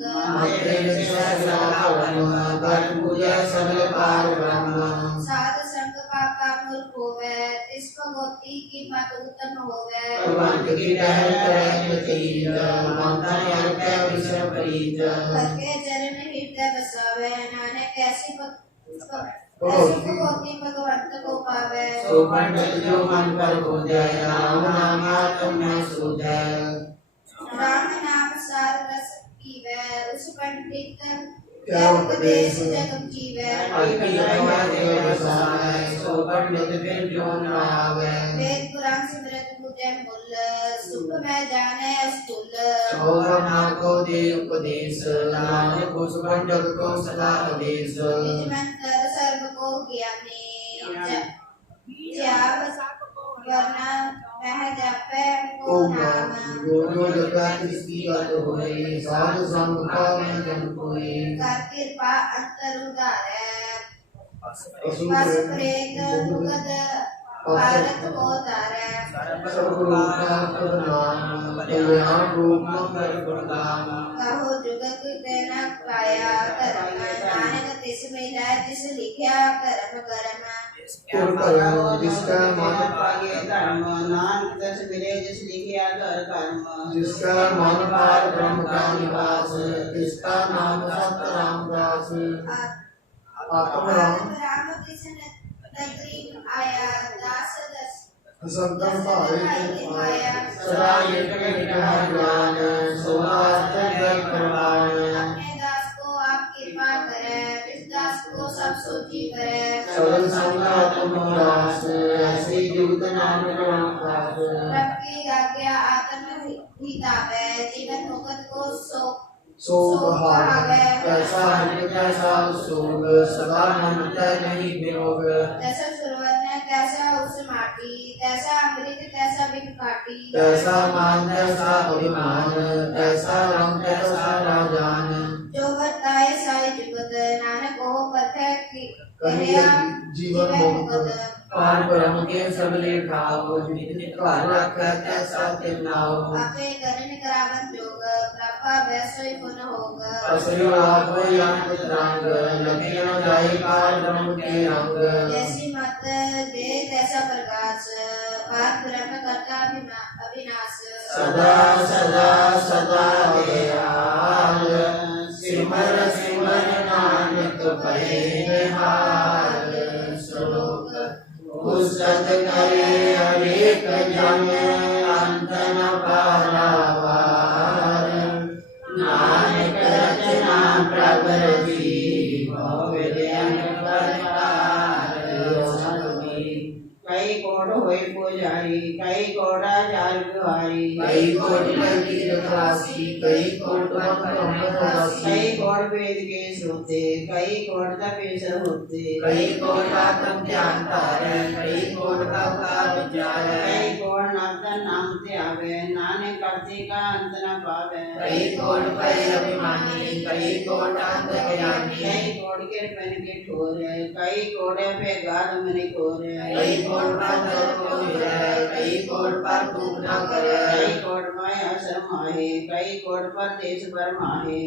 सगल पार ब्रह्म साध संग पापा मूल होवे तिस भगवती की मत उत्तम होवे भगवंत की टहल करे प्रतीत मंथन यज्ञ विश्व प्रीत करके चरण हृदय बसावे नानक कैसी भगवती भगवंत को पावे सो पंडित जो मन पर हो जाए राम नाम आत्म में सो जाए राम नाम सार रस पीवे उस पंडित क्या उपदेश जग जीवे सो पंडित फिर जो न आवे वेद पुराण सिमरत पूजन मुल सुख में जाने अस्तुल सो वर्णा को दे उपदेश नानक उस पंडित को सदा आदेश निजमंतर सर्व को ज्ञानी जाप वरना वह जपे को नाम जो जगत इसकी गत होई साधु संग का में जन कोई कर कृपा अंतर उदारे असुर बस प्रेत मुकद भारत को तारे सब रूप नाम कल्याण रूप मंगल गुणगान कहो जुगत देना पाया कर्म नानक तिस मिला जिस लिखया कर्म कर्म जिसका मन पागे धर्म नानक दस मिले जिस लिखिया कर कर्म जिसका मन पार ब्रह्म का निवास जिसका नाम सत रामदास आत्म राम राम कृष्ण नगरी आया दास दस संतन भावे सदा एक निकहा ज्ञान सोनास्थ जय प्रवान अपने दास को आप कृपा करे जिस दास को सब सोची करे सगल संगा तुम दास ऐसी जुगत नाम रामदास रब की आज्ञा आत्म हितावे जीवन मुक्त को सो बहावे कैसा हरि कैसा सोग सदा मन तय नहीं वियोग जैसा सुरवर्ण कैसा उस माटी कैसा अमृत कैसा बिन काटी कैसा मान कैसा अभिमान कैसा रंग कैसा राजान जो बताए सारे जुगत नानक को पथ कहिए जीवन मुक्त पार ब्रह्म के सबले ठाव नित नित घर रखै कैसा तिनाव आपे करन करावन जोग प्रभा वैसोई पुन होग असली आप यांत रंग लगे न जाए पार ब्रह्म के रंग जैसी मत दे तैसा प्रकाश पार ब्रह्म करता अविनाश सदा सदा सदा दयाल सिमर सिमर नानक पै निहाल श्लोक पुस्तक करे अनेक जन अंत न पारावार नानक रचना प्रभर जी विद्यन परिवार कई कोट होए पुजारी कई कोड़ा चार गुहारी कई कोट में तीर्थवासी कई कोट अमृतवासी कई कोट वेद के श्रोते कई कोट तपेश्वर होते कई कोट आत्म ज्ञान धारे कई कोट का विचार कई कोट नातन नाम त्यागे नाने करते का अंत न पावे कई कोट पर अभिमानी कई कोट अंत ज्ञानी कई कोट के पन के ठोर कई कोड़े पे गाद मने खोर कई कोट पर दर को मिले कई कोट पर तूप न करे कई कोट माया शर्म आहे कई कोट पर देश पर माहे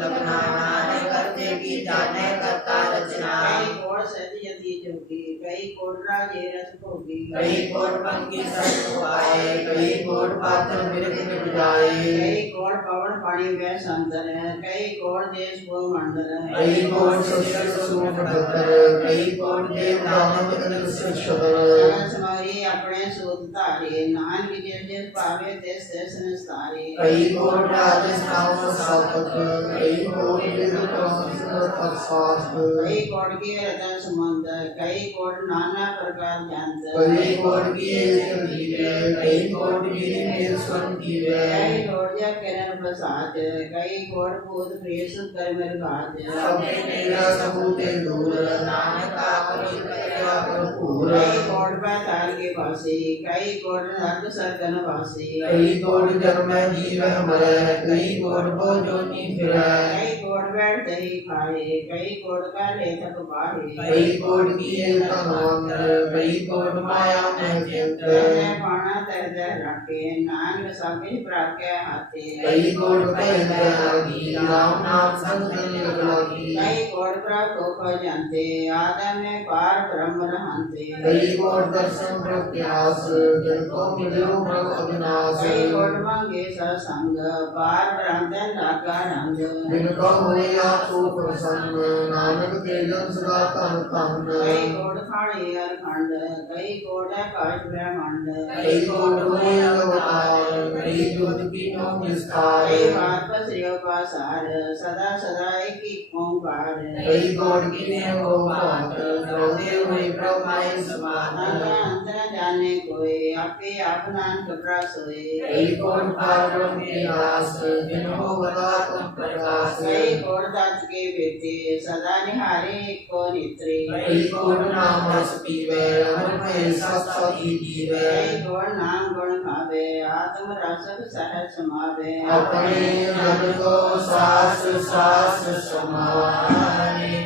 लगना नाने करते की जाने करता रचना कई कोट सती यति जोगी कई कोट राजे रस भोगी कई कोट पंखी सत आए कई कोट पात्र मिर्ग मिट जाए कई कोट पवन पानी वे संतर कई कोट देश भो मंडल कई कोट सुशिर सुमुख ढक्कर कई कोट देव दानव इंद्र शिक्षकर समारी अपने सूत तारे नानक जिस जिस पावे तेस तेस निस्तारे कई कोट राजस्थान सापक कई कोट वेद शास्त्र कई कोट के रतन सुमंत कई कोट नाना प्रकार जानत कई कोट की जीवे कई कोट की स्वन जीवे कई कोट जा किरण प्रसाद कई कोट भूत प्रेत कर मेर घात सबके मेरा सबूते दूर नानक आपनी कृपा भरपूर कई कोट पाताल के वासी कई कोट नरक सरकन वासी कई कोट जन्म जीव मरे कई कोट को जोनी फिरे कई कोट बैठ दही खाए कई कोट का ले थक बाहे कई कोट की तनवंत कई कोट माया में चिंत तेरे पाना तर दर रखे नानक सबके प्राज्ञा हाथे कई कोट कहते लगी राम नाम संग लगी कई कोट प्राप्त हो जानते आदम में पार ब्रह्म रहते कई कोट दर्शन प्रत्यास जिनको मिलो मग अविनाश कई कोट मांगे सत्संग पार ब्रह्म लागा रंग जिनको हुए आपको प्रसन्न नानक तेजन सदा तन तन कई कोट खाड़ी अरखंड कई कोट आकाश ब्रह्मांड कई कोट हुए अवतार कई ज्योति की नो विस्तार कई बात पसरियो पासार सदा सदा एक ही ओंकार कई कोट की ने वो बात द्रौदे हुए ब्रह्माय समान अंतर जाने कोई आपे आप नानक प्रसोए कई कोट पार ब्रह्म के दास जिनको बता तुम प्रकाश कई कोट दास के बेटे सदा निहारे को नेत्रे कई कोट नाम रस पीवे अमर में सत्सती जीवे कई कोट नाम गुण खावे आत्म रसक सहज समावे अपने मन को सास सास समाए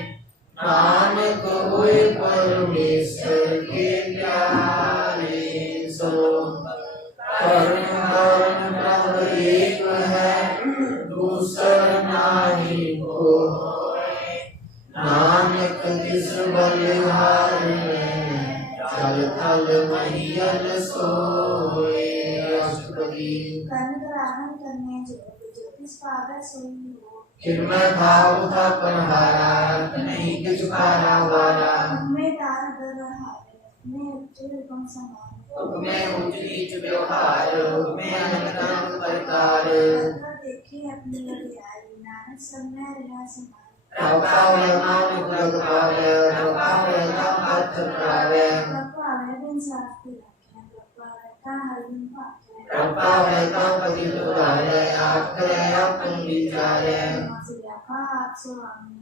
नानक हुए परमेश्वर के प्यारे सो परम ब्रह्म एक है दूसर नाही कोई नानक जिस बलिहार में चल थल महियल सोए राष्ट्रपति कनकराहन करने ज्योतिष पावर सोई हो किरमय भाव था पनहारा नहीं किछ पारा वारा में तार दर हारे में उच्च रूपम समान में उच्च नीच व्यवहार में अनंत प्रकार देखे अपनी वडियाई नानक सब में रहा समान रखा हुआ नाम जग पावे रखा हुआ नाम अर्थ पावे रखा है दिन शास्त्र रखे रखा है ता हर दिन पाके रखा हुआ नाम पति तुरारे आप करे अपन विचारे मसिया आप स्वामी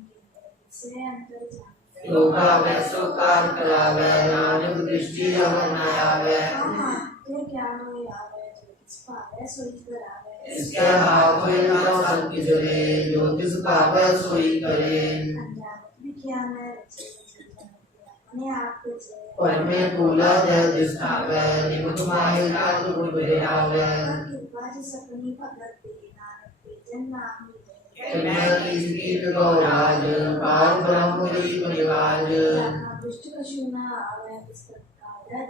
से अंतर जान लोका में सुकार करावे नानक दृष्टि अवनायावे ते क्या हो आवे ज्योतिष पावे सोई करावे इसके हाथ हुए नाम संति जले ज्योतिष पावे सोई करे क्या मैं अपने आप को से पर में पूला जय दिखावे निमुख माहे लाल गुण आवे कृपा जिस अपनी भगत दे नानक के जन नाम मिले मैं कीर्ति गौराज पार ब्रह्म दीप निवाज दुष्ट कछु न आवे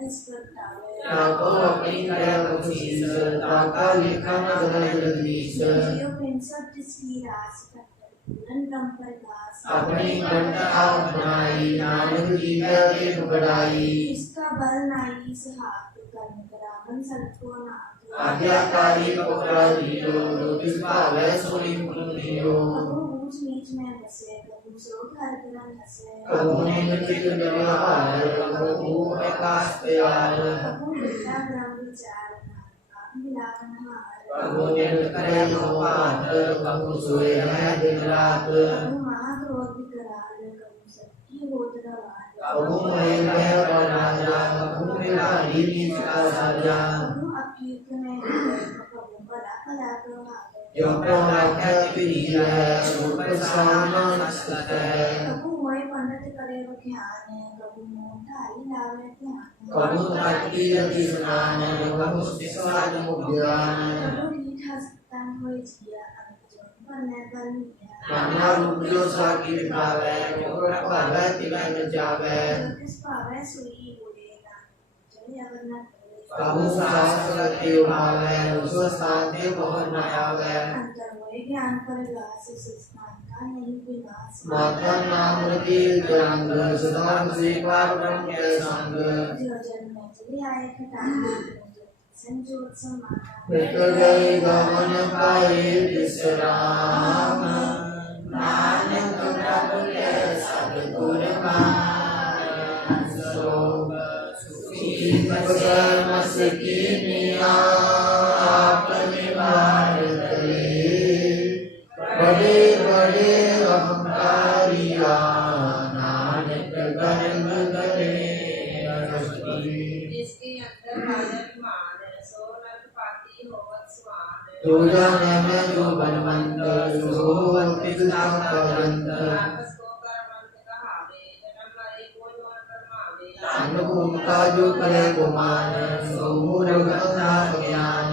जिस प्रगटावे ताको अपनी करम खुशीस ताका लिखन गगन जगदीश जियो पेंसठ जिसकी रास पूरन ब्रह्म प्रकाश अपनी कंठ आप बनाई नानक जी के बड़ाई इसका बल नाई सहात कर्म करावन सबको नाथ आज्ञाकारी पकड़ा दियो ज्योतिष पावे सोई फूल दियो कबू ऊंच नीच में बसे कबू सोख हर ग्रंथ हसे कबू निमित व्यवहार कबू आकाश प्यार कबू बेटा ब्रह्म विचार मिलावन हार प्रभु नित करे मोहात कबू सोए है दिन रात कबू महाक्रोध विकराल कबू सबकी होत रवाल कबू महेंद्र और राजा कबू बिहारी नीच का साजा कबू अकीर्त में कबू बड़ा कला प्रभाव जो प्रभाख्या प्रिय है रूप सामान सत है कबू मोय पंडित करे बख्यान कबू मोठाई लावे ध्यान कबू ताकी रति स्नान कबू शिक्षाद मुज्ञान कबू रीठा सत्तान होय जिया अनजोन बने बलिया नाना रूप जो साकी दिखावे कोर पावे तिलै न जावे किस पावे सुई बोले ना जय अवरना कबू शास्त्र के उठावे उस स्थान के पहुँच न आवे अंतर मोय ज्ञान पर लास सुस्नान का नहीं विनाश माता नाम रति जंग सदा सेवा ब्रह्म के संग जो जन्म में चले आए खटाने संजोत समाना मिट गए गमन पाए विश्राम नानक प्रभु के सद्गुण मान सो सुखी बसमस की निया आपने मार करे बड़े बड़े अहंकारिया नानक गर्भ करे जिसके अंदर बादल मान सो नर पाती होवत स्वान जो जाने में जो बनवंत जो पिता करंत आपस को कर्मंत कहावे जन्म मरे कोई और कर्मावे अनुकूल का जो करे गुमान सो मूर्खता ज्ञान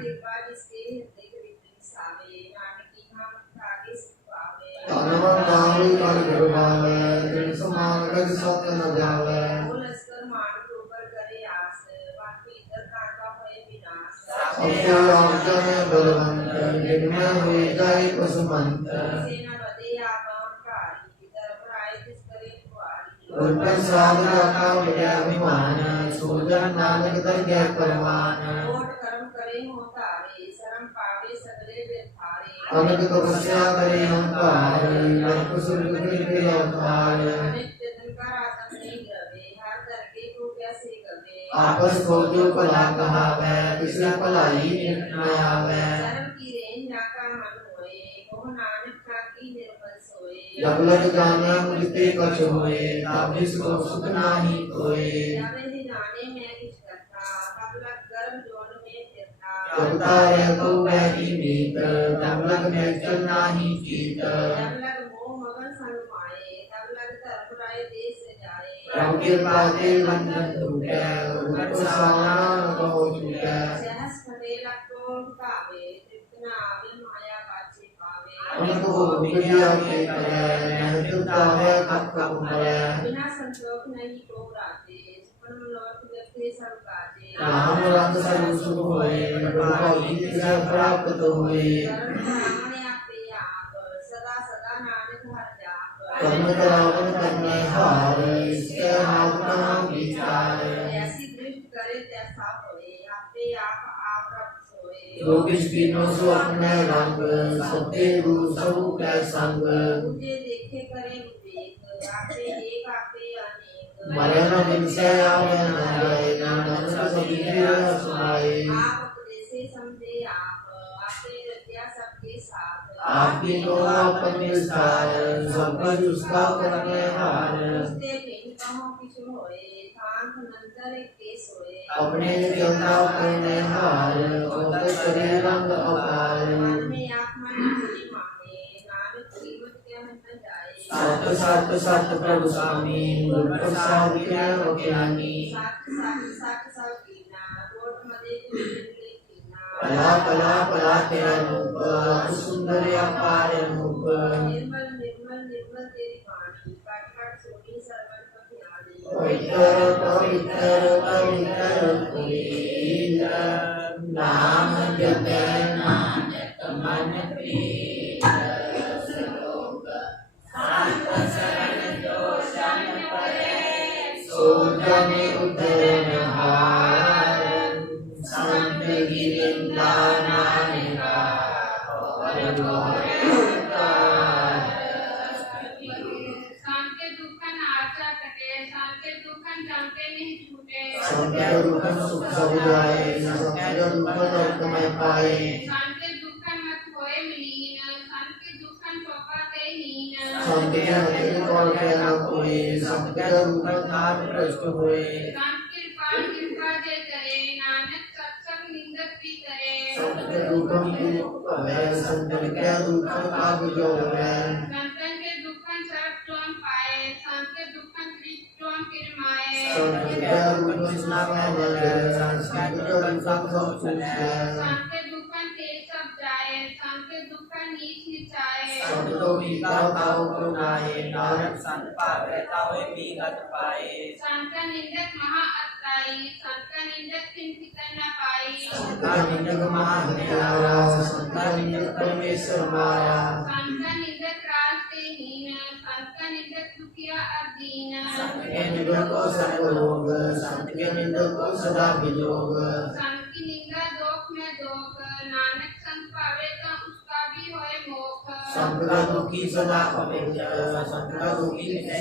कृपा जिसके हृदय कृति सावे नानकी हम आगे सुपावे तनव कामी कर गुरबावे दिन समान कर सत न जावे लस्कर मान के ऊपर करे आस बाकी इधर काका होए विनाश सबके औषध बलवंत जिनमें हुई गई कुसुमंत सेना बदे आकांकारी धर्म राय जिस करे कुआरी उन पर सागर का विजय अभिमान सूजन नानक दरगह परवान कोट कर्म करे हो तारे शर्म पावे सगले व्यथारे अनक तपस्या करे हंकार नरक सुर्ग के अवतार नित्य दिन का रातम नहीं गवे हर दरगे को कैसे गवे आपस को जो भला कहावे किसे भलाई नित न आवे शर्म की रेन जाका मन होए मोह नानक का की निर्मल सोए जब लग जाने मुझते कछ होए तब इसको सुख नाही कोई जब ही जाने में किछ करता तब लग गर्भ जोन में फिरता चलता है तो बैठी मीत तब लग में चलना ही चीत जब लग मोह मगन संग माए तब लग धर्म राय देश जाए प्रभु कृपा ते बंधन टूटे उनको सामना न कहो छूटे सहस फटे लग पावे तृप्त न आवे माया बाचे पावे उनको विद्या के करे महत्वता है कब कब मरे बिना संतोष नहीं को राते सुपन मनोरथ व्यक्ति सब काजे राम रंग सर्व सुख होए प्रभु गीत से प्राप्त होए कर्म कराने आपे आप सदा सदा नानक हर जाप कर्म करावन करने हार इसके हाथ कहाँ विचार ऐसी दृष्टि करे तैसा होए आपे आप रब सोए जो किस तीनों सो अपने रंग सबके रूप सब के संग मुझे देखे करे विवेक आपे एक आपे अनेक मरे न दिन से आवे न जाए नानक सभी के सुनाए आप उपदेशे समझे आप आपे रत्या सबके साथ आपकी तो अपन विस्तार सब कुछ उसका करने हार उसते बिन कहो किछु होए थान नंतर के सोए अपने देवता करने हार होते करे रंग अपार मन में आप मन नहीं माने नानक कीमत क्या न जाए सत सत सत प्रभु स्वामी गुर प्रसाद के ज्ञानी साथ साथ साथ सब कीना रोट मदे कुले कीना पला पला पला तेरा रूप सुंदर अपार रूप निर्मल निर्मल निर्मल तेरी वाणी काट काट सोनी सर्वन पथियाली पवित्र पवित्र पवित्र पुनीत नाम जपे नानक मन प्रीत श्लोक सात शरण जो शन परे सो जन उद्धरण हार संत गिरिंदा नानका और शांति दुखन आशा कटे शांति दुखन जाते नहीं छूटे संत रूपन सुख सब जाए संत रूपन नरक में पाए संत दुखन मत होए मलीन संत दुखन चौपाते हीन संत के हथिर कौन के न कोई संत के रूपन नाम भ्रष्ट होए संत कृपा दे करे नानक सत्संग निंदक भी करे संत के रूपन की है संत के रूपन पाप जो है संतन के दुखन सर्व तुम पाए संत के दुखन तुम किरमाए संत के रूपन नाम है संत के रूपन सब कुछ है संत के दुखन ते सब जाए संत के दुखन नीच निचाए संत तो मीता ताऊ करुणाए नानक संत पावे तावे विगत पाए संत निंदक महा अत्ताई संत निंदक चिंतित न पाई संत निंदक महान प्यारा संत निंदक परमेश्वर माया संत निंदक रास्ते हीन संत निंदक दुखिया अधीन संत के निंदक को सर्व लोग संत के निंदक को सदा वियोग संत की निंदा दोख में दोख नानक संत पावे तो उसका भी होए मोख संत का दुखी सदा पवित्र संत का दुखी नित्य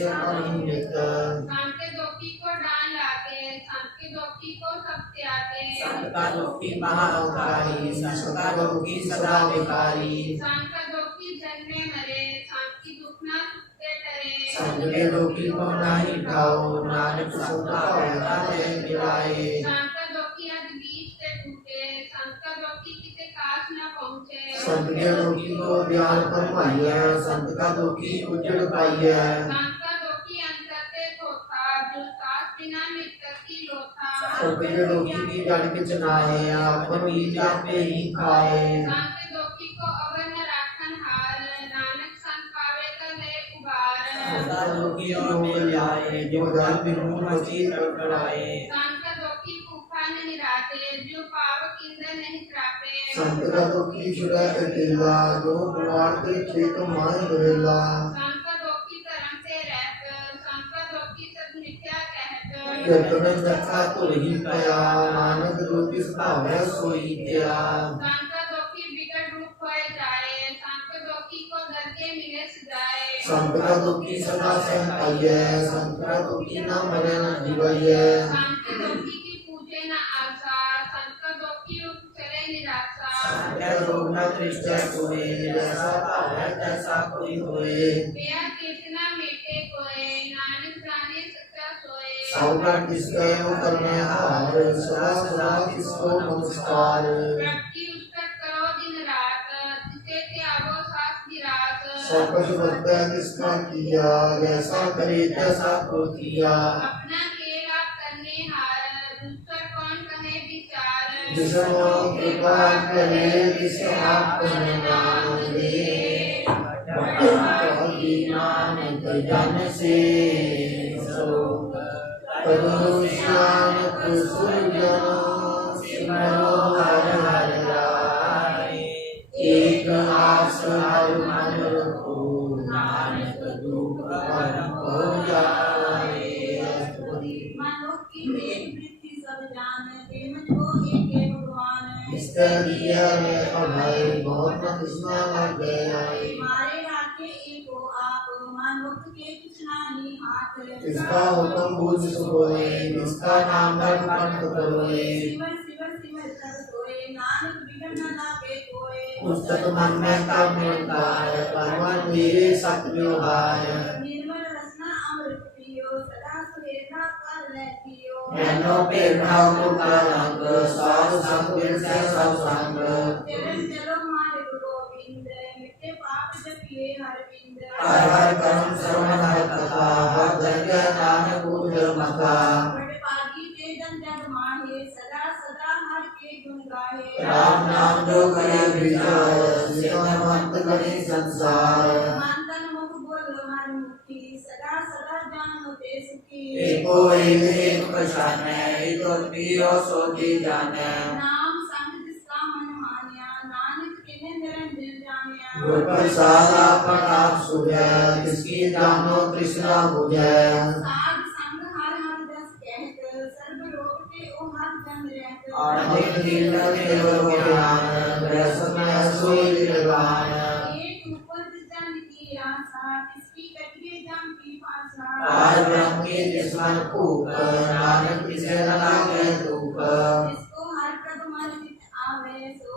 संत के दुखी को डांड लागे संत के दुखी को सब त्यागे संत का दुखी महाअवतारी संत का दुखी सदा विकारी संत का दुखी जन्मे मरे संत की दुख ना सुखते टरे संत के दुखी को नहीं खाओ नानक संत का होता है मिलाए संत का दुखी अध बीच से टूटे संत का दुखी किसे काश न पहुँचे संत के दुखी को ज्ञान पर पाइया संत का दुखी उजड़ पाइया संत का दुखी अंतर से थोथा जो सास बिना मृत्यु की लोथा संत के दुखी की जड़ के चनाए अपन बीज आपे ही खाए संत के दुखी को अवर न राखन हार नानक संत पावे कर ले उबार संत का दुखी और मिल जाए जो दर बिनु मसीह तड़पड़ाए संत का दुखी भूखा न निराते जो पावक इंद्र नहीं त्रापे संत का दुखी छुड़ा अकेला जो पुराण के खेत मान गवेला संत का दुखी कर्म से रहत संत का दुखी सब मिथ्या कहत कीर्तन जथा तो ही पाया नानक दुखी भावे सोई तेरा संत का दुखी विकट रूप होए जाए संत का दुखी को दर्जे मिले सजाए संत का दुखी सदा सह पाइये संत का दुखी न मरे न जीवाइये संत के दुखी की पूजे न आशा संत का दुखी उठ चले निराशा संत का रोग न दृष्टि कोई जैसा भावे तैसा कोई होए बेया कीर्तना मेटे कोए नानक जाने सच्चा सोए सबका किसके करने हार सदा सदा किसको नमस्कार प्रभु उत्कट करो दिन रात जिसे त्यागो सास की रात सब कुछ बदला किसका किया जैसा करे तैसा को किया अपना केरा करने हार दूसर कौन कहे विचार जिसको कृपा करे जिसे आप नाम दे नानक जन से सो तदु श्यामक सुरजन सिमरो हर हर राय एक आस हर मन रखो नानक दुख परम हो जाए मानव की वेद वृत्ति सब जाने प्रेम को एक भगवान इसके लिए मैं अभय बहुत न कृष्णा लग गया मारे राखे एको आप मानव के कुछ नाही हाथ इसका हुक्म बुझ सोए इसका नाम धर्म पंथ करोए सिमर सिमर सिमर कर सोए नानक बिगड़ न लागे कोय पुस्तक मन में काम मिलता है परमन मेरे सत व्यवहार निर्मल रसना अमृत पियो सदा सुहेरना कर लेतियो मैनो पे भाव को रंग साध संग से सब संग चरण चलो मारे गोविंद मिटे पाप जपिए हर बिंद हर हर कर्म श्रवण हर कथा हर जगह नानक उधर मथा बड़े पागी के जन जग माहे सदा सदा हर के गुण गाहे राम नाम जो करे विजय सिमरमंत करे संसार मन तन मुख बोल हर मुखी सदा सदा जानो ते सुखी एको एक प्रशान एक पियो सोची जाने नाम संग जिसका मन मानिया नानक के निरंजन जानिया गुर प्रसाद आपन आप सुझे किसकी जानो तृष्णा बुझे साध संग हर हर दस कहत सर्व रोग के ओ हर जन रहत आर्थिक दीन केवल ज्ञान वैष्णव सोई निर्वाण एक ऊपर जन की आशा किसकी कटिए जम की पासा आज ब्रह्म के जिसमन फूक नानक किसे न लागे दुख। जिसको हर प्रभ मन चित आवे, सो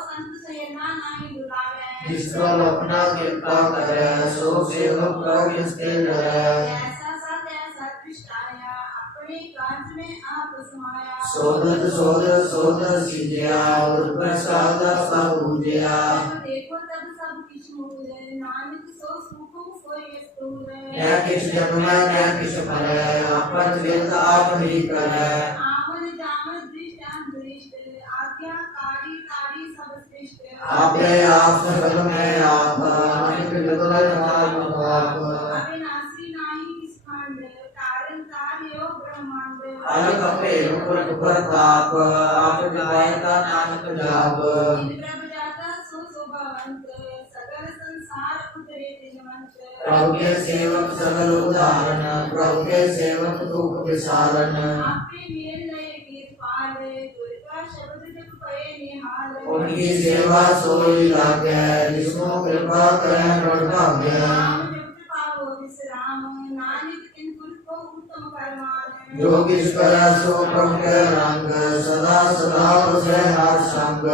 संत सहेला नाहि बुलावे। जिसको अपना कृपा करे, सो सेवक किसके डरे। ऐसा सत ऐसा दृष्टाया, अपने काज में आप समाया। सोदत सीधिया, और प्रसाद सब पूजिया। जब देखो तब सब किछ मूले, नानक सो सुख सोई स्थूले। न किछ जन्मे न किछ मरे, आपत वेद आप ही करे। आमन जामन दृष्ट अंतरिष्ट, आज्ञाकारी तारी सब सृष्ट। आपे आप सकल में आप, अनेक विकल आप। अविनाशी नाही किस खंड, कारण कार्यो ब्रह्मांड। अलग अपे ऊपर प्रताप, आप गायता नानक जाप। प्रभ जाता सो शोभावंत, सगल संसार उतरे दिनवंत। प्रभु के सेवक सकल उदाहरण, प्रभु के सेवक दुख विसारण। आपे मेल नये कृपाल, दुर्गा शब्द जप पए निहाल। उनकी सेवा सोई लागे, जिसको कृपा करे बड़ भाग्य। राम जप पावो विश्राम, नानक तिन पुर को उत्तम करमान। जो किस करे सो प्रभु के रंग, सदा सदा उसे हर संग।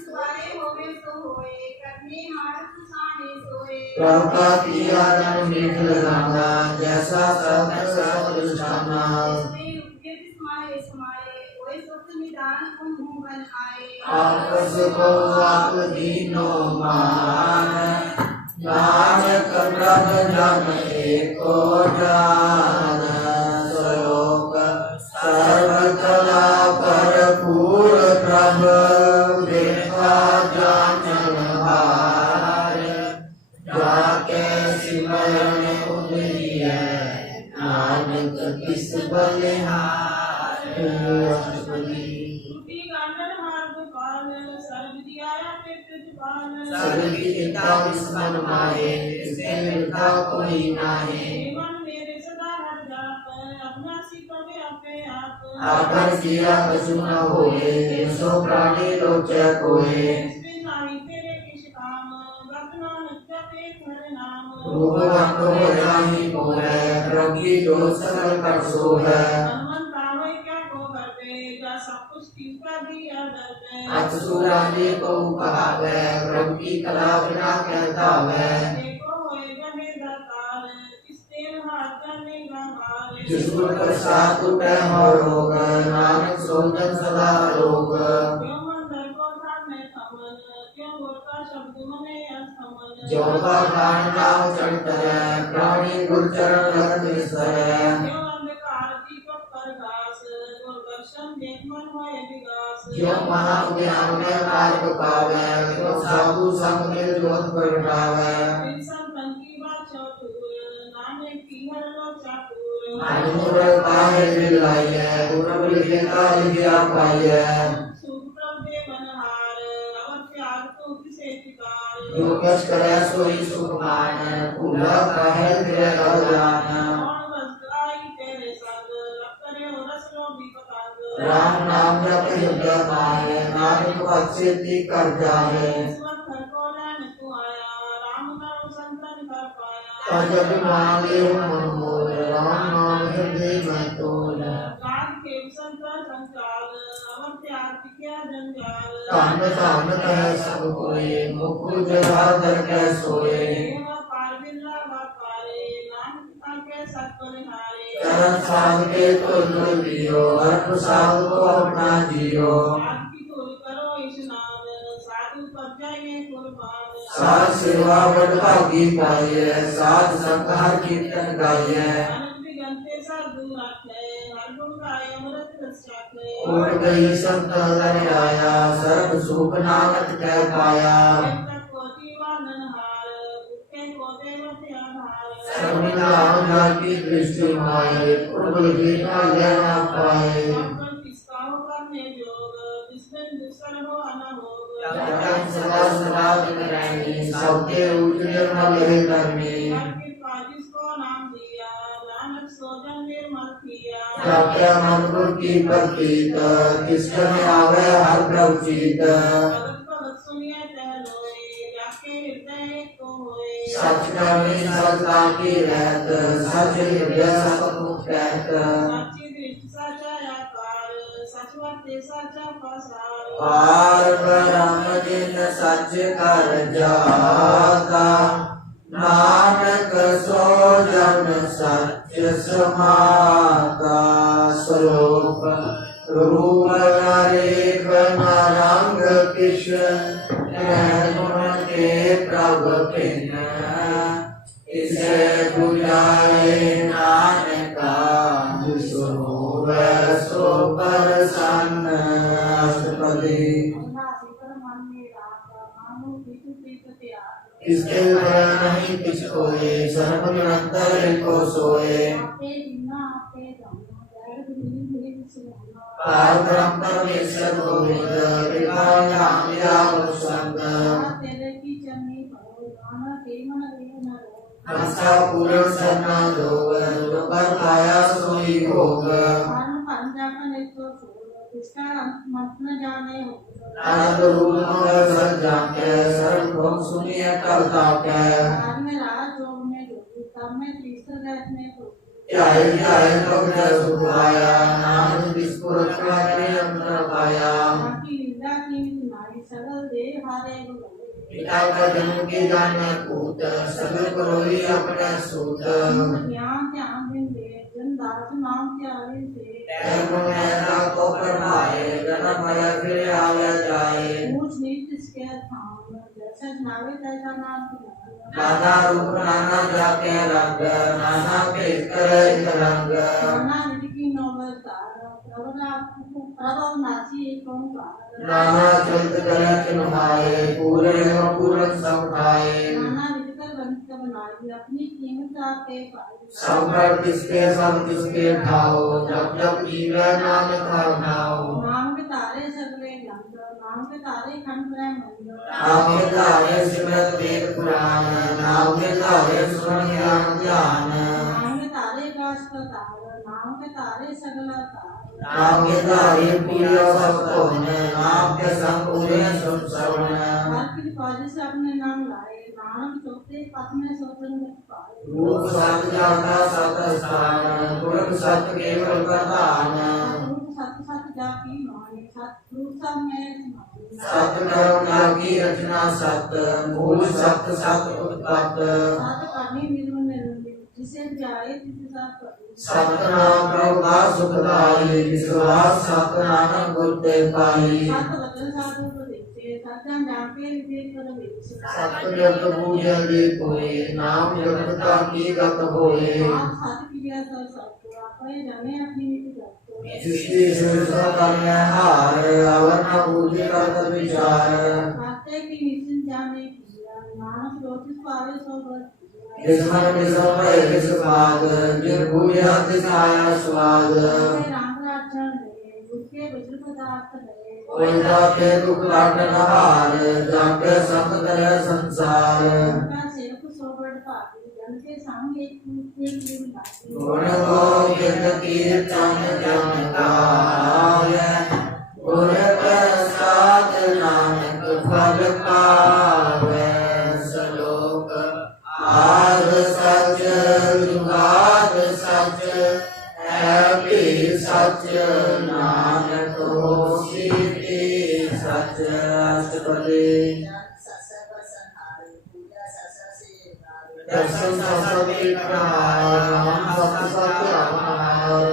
सवारे होवे तो होए, करने हार तुसाने सोए। प्रभु का किया जन मीठ लगाना, जैसा सत्य सब दृष्टाना। इसमें उपदेश समाये समाये, ओए सुख निदान उन्हों बन आए। आपस को आप दीनो मान, नानक प्रभु जन एको जान। श्लोक सर्वकला भरपूर प्रभु, देखा जानन हार। जाके सिमरन उतरिए, नानक किस बलिहार। टूटी गांडन हार गोपाल, सर्व दियाया पेट जुबान। सर्व चिंता विस्मन माहे, इससे मिलता कोई नाहे। मन मेरे सदा हर जाप, अपना सी पवे आपे आप। आकर किया कछु न होए, सो प्राणी लोचे कोए। इसमें नाही तेरे किश काम, व्रत नानक जपे हर नाम। रूपवंत हो जाहि मोहे, प्रभु की जो सकल कर सो है। हनुमान पावे क्या को करवे, जा सब कुछ तिनका दिया दरवे। अतसुरानी को कहावे, प्रभु की कला बिना कहता है। देखो होएगा मेरा तार, किस तेल हाथ जानेगा हार। जिस गुण प्रसाद टूटे हो रोग, नानक सोचन सदा रोग। क्यों मंदर को धाम में थमन, क्यों बोलता शब्द मने अथमन। जो का कारण नाम चढ़त है, प्राणी गुरचरण लगत विसरे। क्यों अंधकार दीपक पर घास, दुर्दर्शन देख मन होए विगास। जो महाज्ञान में मार्ग पावे, तो साधु संग में जोत प्रगटावे। बिन संतन की बात चतुर, नानक की हर लो चातुर। अनुर काहे दिलाइए, गुरु लिखा लिखा पाइए। सुख प्रभ देवनहार, अवर त्याग तो किसे ठिकार। जो कष्ट करे सोई सुख मान, भूला काहे फिरे जान। कौन वस्त आई तेरे संग, रब करे हो रस लो भी पतंग। राम नाम जप हृदय माहे, नानक पद सिद्धि कर जाहे। किस्मत हर को लैन तू आया, राम नाम संतन कर पाया। तजब मांगे मन मोर, राम नाम हृदय में तोल। राग के संत संचार, अवर त्याग किया जंजाल। धन धन कह सब कोई, मुख जराधर कह सोए। देवा पार बिल्ला वापारे, नानक ताके सत बलिहारे। चरण साध के तुल लियो, हर प्रसाद को अपना जियो। राग की धूल करो स्नान, साधु पर जाइए कुर्बान। साध सेवा बड़ भागी पाइए, साध संग हर कीर्तन गाइए। अनंत गंते साधु रखे, हर गुण गाय अमृत रस चाखे। उठ गई संत हर आया, सर्व सुख नानक कह पाया। तक कोटि वानन हार, भूखे को देवते आधार। सर्वनाम की दृष्टि माए, प्रभु की कल्याण पाए। पर किसका हो करने जोग, जिसमें दूसर हो अनभोग। जगत सदा सदा दिन रहनी, सबके ऊंच निर्मल है करनी। हर कृपा जिसको नाम दिया, नानक सोजन निर्मल किया। क्या मन गुर की प्रतीत, किसके में आवे हर प्रभु चीत। भगत भगत सुनिए टहलोए, जाके हृदय को होए। सच करनी सत्ता की रहत, सच हृदय सतमुख कहत। सच्ची दृष्टि ਤੇ ਸਾਚਾ ਪਸਾਰ ਪਾਰ ਬ੍ਰਹਮ ਜਿਨ ਸੱਚ ਕਰ ਜਾਤਾ ਨਾਨਕ ਸੋ ਜਨ ਸੱਚ ਸਮਾਤਾ ਸ਼ਲੋਕ ਰੂਪ ਰੇਖ ਨ ਰੰਗ ਕਿਛ ਕਹਿ ਗੁਣ ਕੇ ਪ੍ਰਭ ਭਿੰਨ ਇਸੇ ਬੁਝਾਏ ਨਾਨਕਾ ਜਿਸ ਹੋਵੇ ਸੋ ਪ੍ਰਸੰਨ ਅਸ਼ਟਪਦੀ ਨਾਸੀ ਪਰ ਮਨ ਮੇ ਰਾਤ ਮਾਨੋ ਪਿਤੁ ਪਿਤ ਤਿਆਗ इसके वह नहीं कुछ कोई सर्व निरंतर एको सोए आपे बिना आपे जानो जड़ गुरु मेरे विसरना पार ब्रह्म परमेश्वर गोविंद कृपा नाम याव संग तेरे की चन्नी भरो नाना के मन रे न रो हंसा पूर्ण सरना लोग पर पाया सोई भोग मन भन जापन एक तो सोल इसका मत न जाने हो आनंद रूप मंगल सर जाके सर्व भोग सुनिए कल ताके आज में रात जोग में जोगी तब में तीसरे रात में भोगी ध्याय ध्याय कब सुख पाया नाम विस्फुर करे अंतर पाया बाकी लीला की नारी सगल दे हारे गुरु पिता का जन्म के जाने पूत सगल करोई अपने सूत ज्ञान ध्यान दिन दे जन दास नाम त्यागे से मेरा को प्रभाए जन्म मया फिर आया जाए ऊंच नीच इसके थाम जैसा नावे तैसा नाम पुराना नाना रूप नाना जाके रंग नाना भेद करे रंग नाना विधि नौबत तार प्रभव नासी कौन कार नाना चलत करे चिन्हाए पूरे एवं पूर्ण सब खाए नाना विधि कर बंत बनाई अपनी कीमत आपे पाई सब कर किसके ठाओ जब जब जीवे नानक हर नाओ नाम के तारे सगले गंध नाम के तारे खंड ब्रह्म नाम के धारे सिमरत वेद पुराण नाम के धारे सुन ज्ञान ध्यान नाम के तारे काश का तार नाम के तारे सगला तार नाम के धारे पूरे सब कौन नाम के संग पूरे सुन श्रवण हर की फौज से अपने नाम लाए नानक चौथे पथ में सोचन पाए रूप सत जाता सत स्थान गुण सत केवल प्रधान रूप सत सत जाकी माने सत रूप सब में समाये सत कर्म की रचना सत मूल सत सत उत्पत्त सत करनी निर्मल निर्मल जिसे जाए तिसे सब करे सतनाम प्रभु का सुखदाई विश्वास सतनाम गुर ते पाई सत वचन साधु उपदेशे सत्य जाके विवेक कर बेचे सत जगत पूजन दी कोई नाम जगत की गत होए आप सत क्रिया कर सकते अपने जाने अपनी नीति करते जिसकी सुरक्षा करने हार अवर न पूजे करत विचार आते की निश्चित जाने किया नानक रोचित पावे सो व्रत जिसमन विषम भय विस्वाद जिन पूजा तिसाया स्वाद राम राजन है उसके वज्र पदार्थ है कोई जाके दुख काटन हार जाके संत करे संसार उनका सेवक सोबड़ पाती जन के सामने एक दिन बाती गुण गोविंद कीर्तन जन गावे गुर प्रसाद नानक फल पावे श्लोक आद सच जुगाद सच है भी सच नानक होसी भी सच अष्टपदी दर्शन सत्संग प्रहार हम सत्य सत्य आहार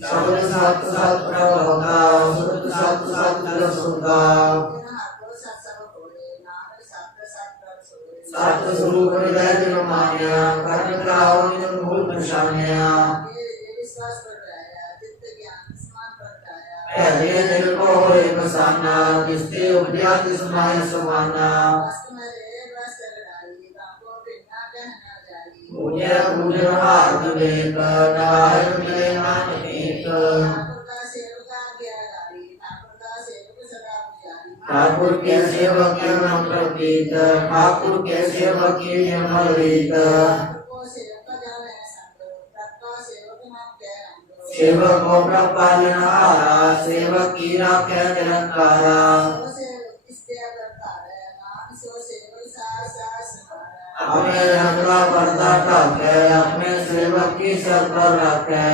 शब्द सत्य सत्य प्रभुता सुत सत्य सत्य रसुता सत्य स्वरूप हृदय जिन मान्या कर्म कराओ निज मूल पहचान्या पहले दिल को होए पसाना जिसके उपजा तिस माय समाना पूज्य पूजन हाथ विवेक नाय मिले नानक एक ठाकुर के सेवक के नाम प्रतीत ठाकुर के सेवक के निर्मल रीत सेवक को प्रपालनहारा सेवक की राखे निरंकारा अपने रंगला पर्दा ढाके अपने सेवक की सर पर रखे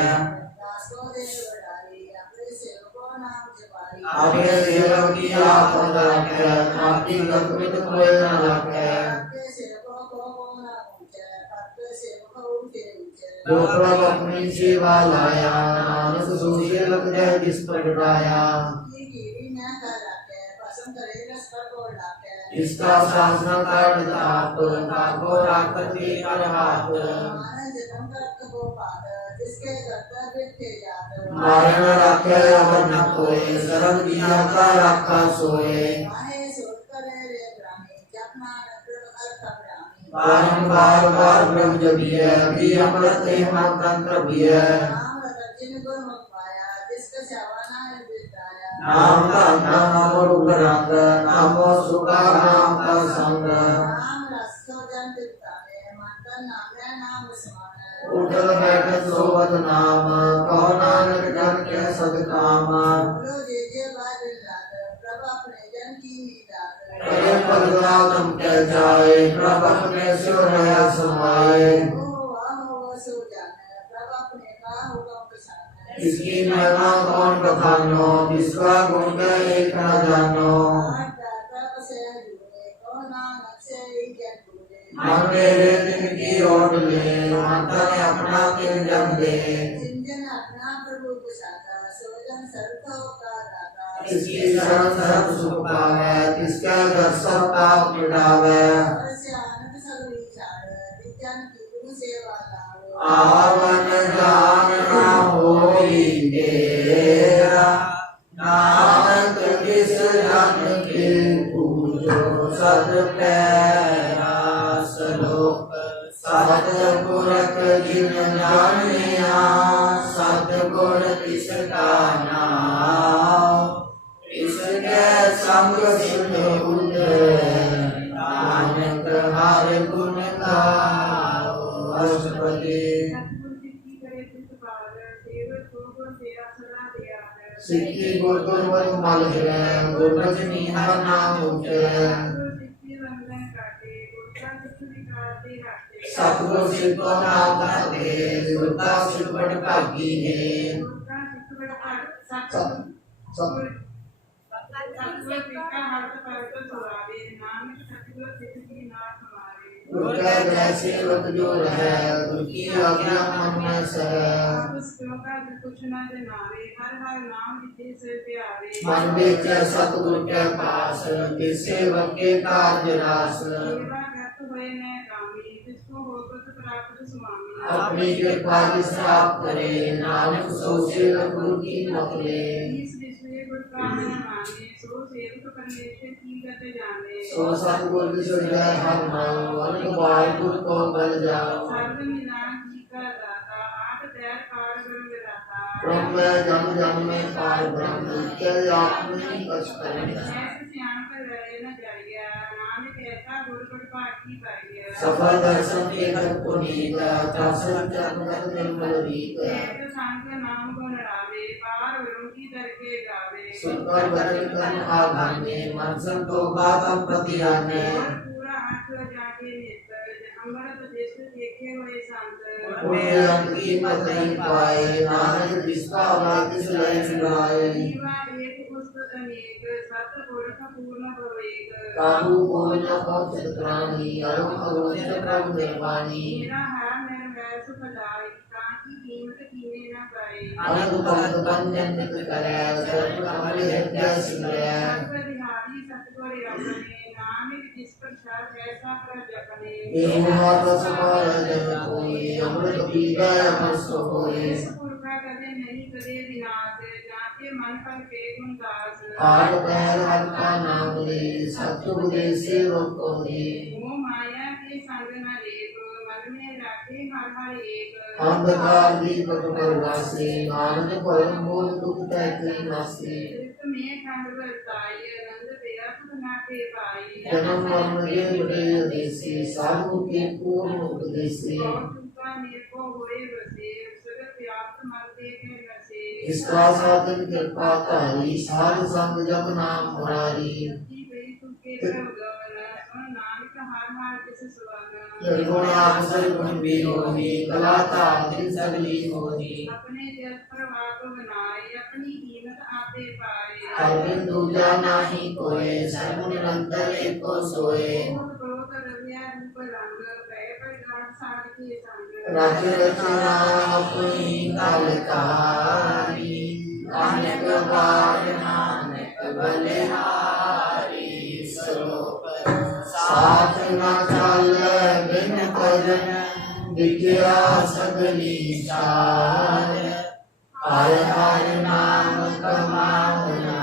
आपे सेवक की आपद रखे, आपकी गतमित कोई न रखे। आपके सेवकों को ना पूछे, आपके सेवकों ऊंचे ऊंचे। जो प्रभु अपनी सेवा लाया, नानक सो सेवक जय जिस पर डाया। की कीड़ी न कर रखे, पसंद करे रस पर बोल रखे। इसका शासन कर ताप, ताको राखती कर हाथ। मारे जन्म करत वो पाद, जिसके करता बिठे जात। मारे न रखे अवर न कोई, शरण दिया का रखा सोए। माहे सोच करे रे प्राणी, जप नानक अर्थ प्राणी। बारंबार बार ब्रह्म जपिए, भी अमृत हेमंत तंत्र पिए। नाम रतन जिन गुरमुख पाया, जिसका सेवा नाम बिताया। नाम का नाम रूप रंग, नामो सुखा नाम का संग। नाम रसो जन चित्ताने, मंत्र नाम है नाम समाने। उठल बैठल सोवत नाम, कहो नानक जन के सदकाम। बोलो जे बाज लाद, प्रभु अपने जन की मीराद। करे पदरागम के जाए, प्रभु अपने सिर है समाए। ओ आहो सो जाने, प्रभु अपने का हुक्म पछाने। इसकी महिमा कौन बखानो, जिसका गुण के एक न जानो। प्रभु से जुड़े, को नानक से ही जन जुड़े। मन मेरे दिन की ओट ले, माता ने अपना दिन जम दे। जिन अपना प्रभु पछाता, सो जन सर्वतो का दाता। इसकी शरण सर्व सुख पावे, इसका घर सब पाप मिटावे। से आनंद सगली छाड़, विज्ञान की गुरु सेवा लाओ। आवन जान ना होई तेरा, नानक किस जन के पूजो सत पैरा। सलोक सतपुरख जिन जानिया, सतगुण तिसका नाम। इसके संग सुध बुध, नानक हर गुण गाओ। अष्टपदी सिद्धि गुर गुरमत मल है, गुरमत निहार नाम उठे। सतगुर सिद्धो नाम करते, गुरता सिद्धपट भागी है। गुर का जय सेवक जो रहे, गुर की आज्ञा मन में सहे। मन बेचे सतगुर के पास, जिस सेवक के कार्य रास। अपनी कृपा जिस आप करे, नानक सो सेवक गुरु की मत ले। सो सतगुर विसुर हर नाम, अनेक बार गुर को बल जाओ। ब्रह्म जन्म जन्म में पार ब्रह्म, के आपने कछ करे। सफल दर्शन के कर पुनीत, दर्शन जन्मगत निर्मल रीत। सुनकर बचन कर्म आभाने, मन संतोषा तम प्रति आने। उनके अंत की मत नहीं पाए, नानक जिसका भाग किस लय छुड़ाए। काबू को न पहुँचत प्राणी, अरुण अगोचर प्रभु निर्वाणी। अनंत भक्त बंधन नित करे, सर्व कमल हृदय सिमरय। एवं मात समार जन कोई, अमृत पीता अमर सो होए। आठ पैर हर का नाम ले, सतगुरु सेवक को दे। अंधकार दीपक परवासे, नानक परम बोध दुख तैके नासे। जन्म मरण के बड़े देसी, साधु के पूर्ण उपदेसी। इसका साधन कृपा तारी, साध संग जप नाम मुरारी। निर्गुण आप सर्वगुण वियोगी, कला ताप दिन सगली होगी। हर बिन दूजा नाही कोय सर्व निरंतर एको सोए रच रचना अपनी कालकारी नानक बार नानक बलिहारी श्लोक साथ न चल बिन भजन विद्या सगली चार हर हर नाम कमावना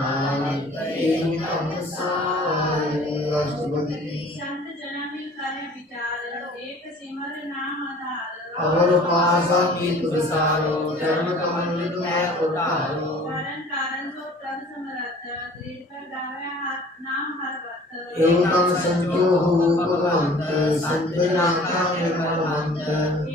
नानक एक संसार। अष्टपदी संत जना मिल करे विचार एक सिमर नाम आधार अवर पासा की प्रसारो चरण कमल में मैं उतारो कारण कारण जो प्रभ समरथ दृढ़ पर गावे हाथ नाम हर वक्त एवं संतो हो भगवंत संत नाथा निर्मलवंत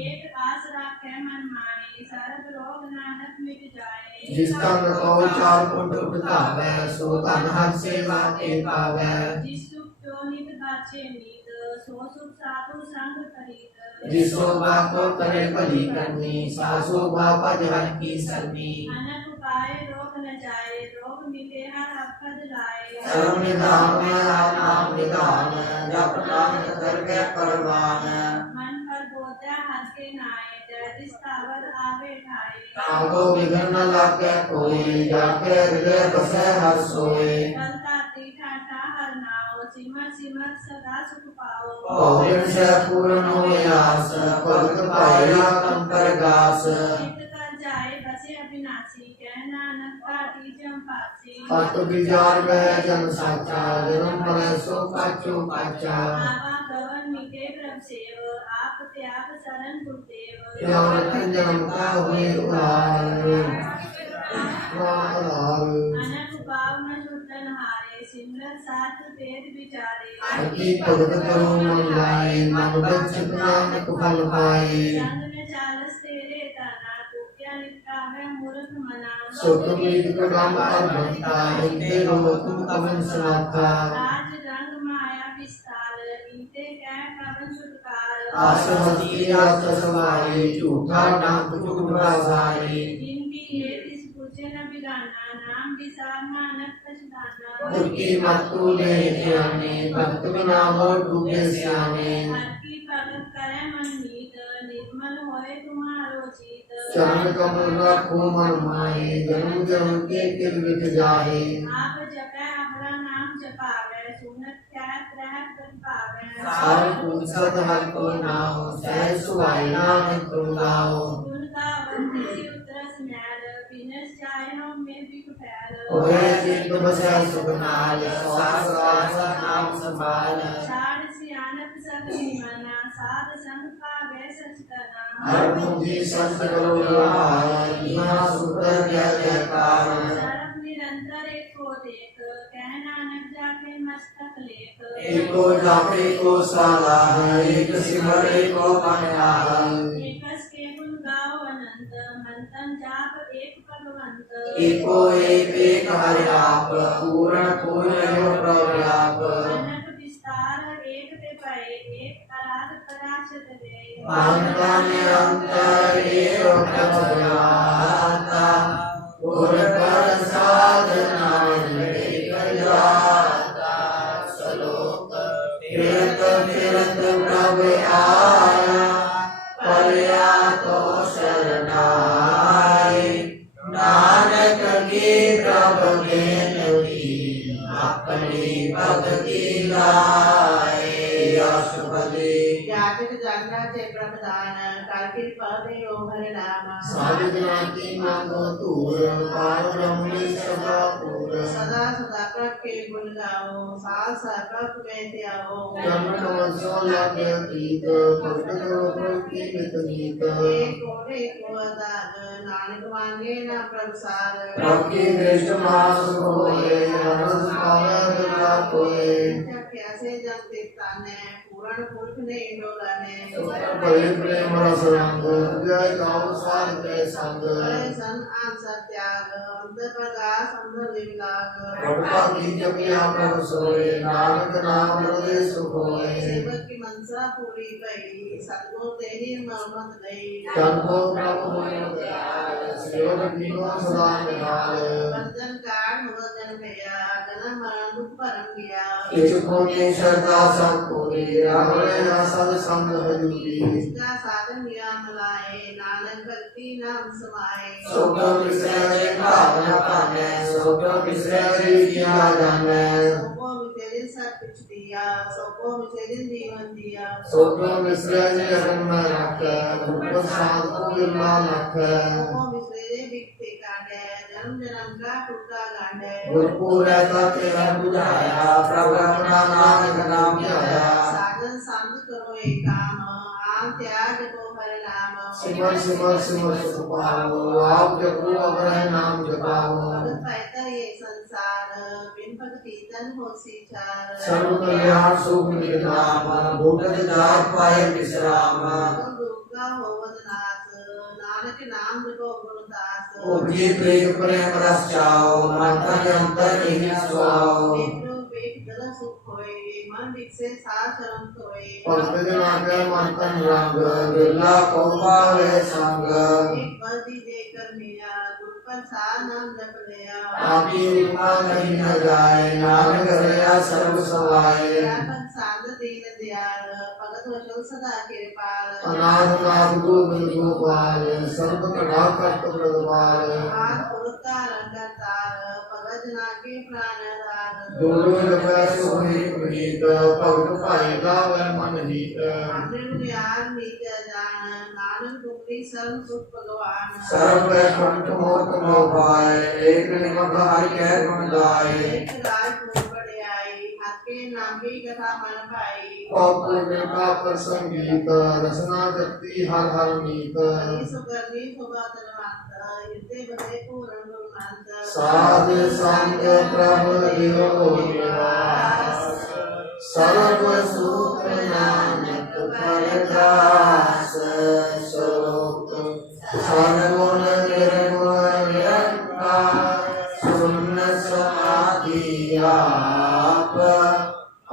एक आस राखे मन माने सर्व रोग नानक मिट जाए जिस तन को चार कुट उठावे सो तन हर सेवा के पावे जिस सुख जो नित बाछे नीत सो सुख साधु संग खरीद जिस शोभा को करे भली करनी सा शोभा पद हर की सरनी अनक उपाय रोग न जाए रोग मिटे हर अखद लाए सर्व निधान में नाम निधान जप नाम कर के परवान मन पर बोधा हंस के नाए जय स्थावर आवे ठाए ताको विघ्न न लागे कोई जाके हृदय बसे हर सोए चलता ठाठा हर नाओ सिमर सिमर सदा सुख पाओ भोजन से पूर्ण होए आस भगत पाया तम पर गास चित्त कर जाए बसे अविनाशी कह नानक काटी जम पासी अत विचार वह जन साचा जन्म मरे सो पाचो पाचा आवा गवन मिटे प्रभ सेव आप त्याग शरण गुरुदेव यौन जन्म का हुए उधार अनक पाव न छुटन हारे सिमरन साथ वेद विचारे अति भगत करो मन लाए मन बचत नानक फल पाए संग में चालस तेरे तना टूटिया निकावे मूर्ख मना सुख मीत कदम और भक्ता इनते रो तुम कवन सुनाता राज रंग माया विस्तार इनते कह कवन छुटकार आसमती आस सवारी झूठा नाम चुक बसाई जिनकी ये तिस पूछे न बिगाना नाम विसार नानक पछताना उनकी मत तू ले ध्याने भक्त बिना हो डूबे सियाने हर की भगत करे मन मीत निर्मल होए तुम्हारो चित चरण कमल रखो मन माए जन्म जन्म के किल मिट जाए आप जपे अपना नाम जपावे सुनत ख्यात रहत कर पावे सार पूछत हर को नाम सह सुहाई नाम तुम गाओ उनका वंदे उतरस मैल बिनस जाए हम में भी फैल ओए चित बसे सुख नाल सास सास नाम संभाल साड़ सियानत सब निमना साध संग पावे सच तना हर मुझे संत करो लहार यहाँ सुकर जय जयकार सर्व निरंतर एक को देख कह नानक जाके मस्तक लेख एको जाके को साला एक सिमर एको मनाल एकस के गुण गाओ अनंत मंतन जाप एक भगवंत एको एक हरि आप पूर्ण पूर्ण प्रव्याप अनक विस्तार एक ते पए एक आराध पराशत दे मानता निरंतर एवं प्रभुयाता गुर प्रसाद नाम लेकर जाता सलोक फिरत फिरत प्रभु आया पर्या तो शरणाए नानक की प्रभु की अपनी भक्ति गाए अष्टपदी जागत जागना चे प्रपदान कारकिर पदे ओ हरे नाम साधुनाति मांगो तूर पार ब्रह्म सदा पूर सदा सदा प्रभ के गुण गाओ साल प्रभ में त्याओ जन्म कमल सो लागे गीत भक्त करो प्रभु की नित नीत एक कोटे को दान नानक मांगे ना प्रसाद प्रभु की दृष्ट मास होए अनंत पावे बिना कोए कैसे जन देता ने पूर्ण पुरख ने डोला ने बड़े प्रेम रस रंग जय गाँव सार के संग बड़े सन आन सत्याग अंत प्रकाश अंत विलाग भटका की जपिया प्रभु सोए नानक नाम हृदय सुख होए सेवक की मनसा पूरी गई सतगुरु तेरी मरमत गई जन को प्रभु होए दयाल सेवक की को सदा निहाल बंधन का परम गया किसको की श्रद्धा संपूरी रावणे ना सद संग हजूरी इसका साधन ज्ञान लाए नानक भक्ति नाम समाए सोको विसरे भावना पाने सोको विसरे किया जाने सोको विचरे सब कुछ दिया सोको विचरे जीवन दिया सोको विसरे जगन में रखे उनको साध को मिलना रखे सोको विचरे बिकते काटे जन्म जन्म का टूटा गांडे गुरपुर रहता तेरा बुझाया प्रभु अपना नाम ध्याया साधन संग करो एक काम आम त्याग को हर नाम सिमर सिमर सिमर सुख पाओ आप जपो अपना नाम जपाओ भगत पाता ये संसार बिन भक्ति तन हो सीचार सर्व कल्याण सुख निधाम भूतल जात पाए विश्राम दुर्गा होवत नाथ नानक नाम जपो गुरुदास उठी प्रेम प्रेम रस चाओ माता के अंतर ही स्वाओ देखो बेट दल सुख होए मन विकसे सार शरण होए भक्त जना के मंतन रंग बिरला कौपा वे संग एक बदी देकर मिया गुरु पर सार नाम जप लिया आपकी उपमा नहीं न जाए नानक रया सर्व सवाए व्यापक साध दीन दयाल भगत वचन सदा कृपाल अनाथ नाथ गोविंद गोपाल सर्व कला कर्त प्रदपाल आन पुरता रंगतार भगत जना के प्राण राग दोलो जपै सोहि पुनीत भगत भाई गावै मन हीत अंतरिम ज्ञान नीच जान नानक दुखी सर्व सुख भगवान सर्व कंठ मोत मोह पाए एक निमक हरि कै गुण गाए एक राय पूर्ण बढ़ियाई हाथ के नाम की कथा मन पाई पौपुण्य का प्रसंगीत रसना जगती हर हर मीत सुगर्णी सुगत मात युद्धे बसे पूर्ण गुरुमंत साध संग प्रभु दियो निवास सर्व सुख नानक परदास शोक सर्वगुण निर्गुण निरंकार शून्य समाधि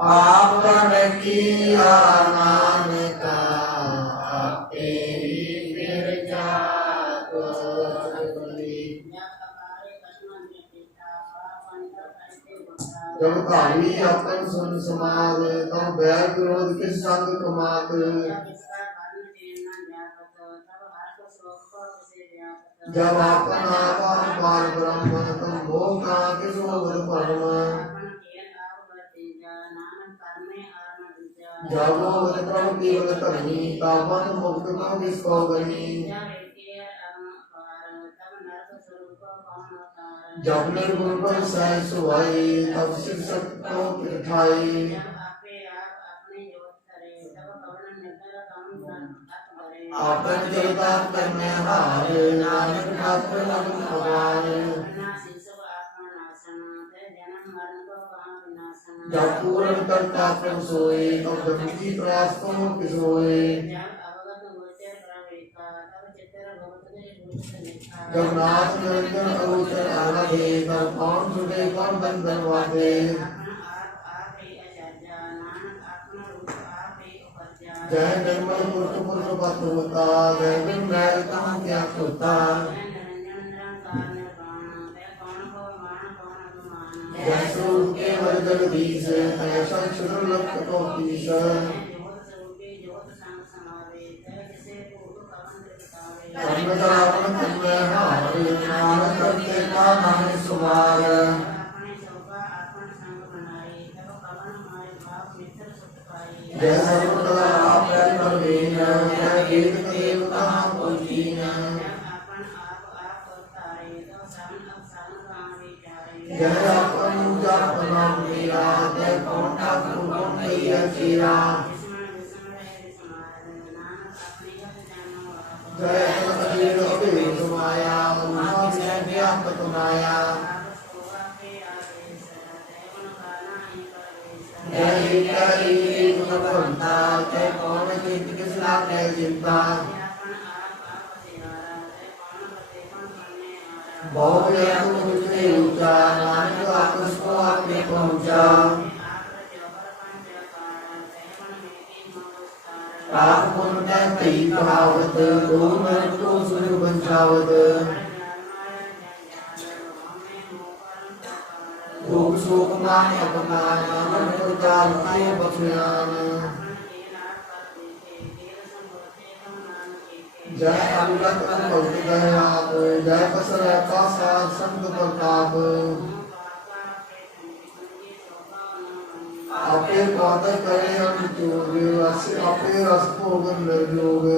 आपन किया नानक आपे ही फिर जात जब धावी अपन सुन समाज तब बैर विरोध किस संग कमात जब अपन आत्मा पार ब्रह्म तब मोह का किस होत परम जब वो प्रभु केवल करनी तापन मुक्त को किसको गनी जब निर्गुण पर सह सुहाई तब शिक्षक को पिठाई आपन चलता करने हार नानक मात्र लगन भगवान जब पूर्ण करता प्रभु सोए तब धन की प्रयास को किसोए जब नाथ निरंजन अगोचर आराधे तब कौन छुटे कौन बंधन वादे जय निर्मल पुरुष पुरुष पत होता जय बिन मैल तम क्या होता जय स्वरूप के वर जगदीश ऐसा शुरू लक्ष्य को पीस कर्मकरावन तन्मय हार नानक करते का नाम सुमार जय सर्वकला आपन प्रवीण जय गीत देव कहाँ पुजीन जय अपन जप नाम मेरा जय कौन ठाकुर कौन मैया चेरा जय अखिल अभेद माया उमा जय व्यापक माया जय करी गुण भंता जय कौन चिंत किस लागे चिंता बहुत यह मुझसे ऊंचा नानक आपस को आपने पहुंचा आप पुण्य कई कहावत दो मिनट को सूर्य बंचावत दुख सुख मान अपमान मन प्रचार के बख्शियान जय अमृत भक्त दयाप जय बसर का सार संत प्रताप आपे पाद करे अनुयोग आपे रस भोग निर्योग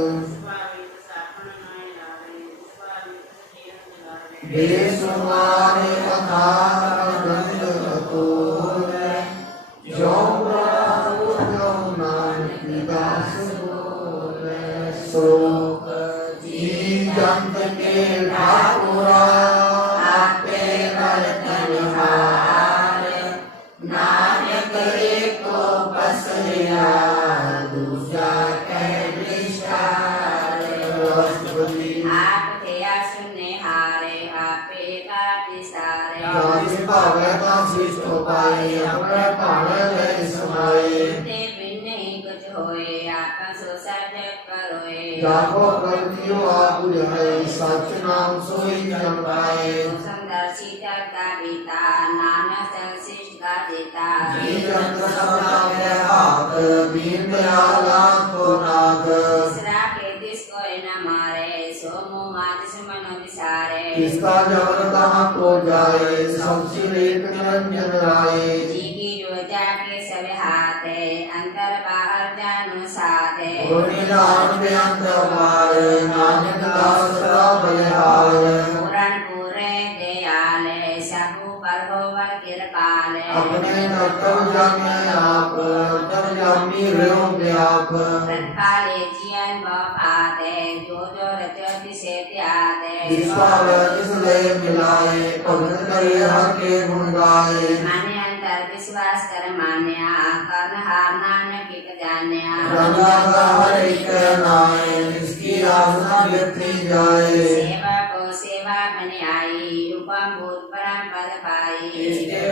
बेसुमारे अथार गंध अतोल जो प्रभु जो नानक दास बोले श्लोक जी जंत के ठाकुरा आपे करतनहार नानक एको पसरिया दूजा कह विस्तार राष्ट्रपति जाति भावे का शीश पाए अपने पाने ले समाए ते बिन नहीं कुछ होए आपन सो सत्य करोए जाको प्रभु आप बुझाए सच नाम सोई जन पाए सुंदर शीतल का बीता नानक संशिष्ट का देता जी चंद्र सदा के हाथ बीन दयाला को नाग इसरा के दिस कोई न मारे सोमो माजिस मनो विसारे इसका जबर कहाँ को जाए सबसे एक निरंजन राय जी की रोजा के सब हाथ है अंतर बाहर जानो साथ है निदान में अंतर मार नानक दास सदा बलिहार पूरण पूरे दयाल सबू पर होवर कृपाल अपने कर्तव्य जाने आप कर्तव्य जानी रहो व्याप काले जीवन बापाते जो जो रचति से त्याते विश्वास इसलिए मिलाए भगत करे हर के गुण गाए माने अंतर विश्वास कर मान्या कर्ण हार नानक एक जान्या रंगा का हर एक नाए इसकी आसना व्यक्ति जाए सेवा को सेवा बने आई उपम भूत परम पद पाई इसके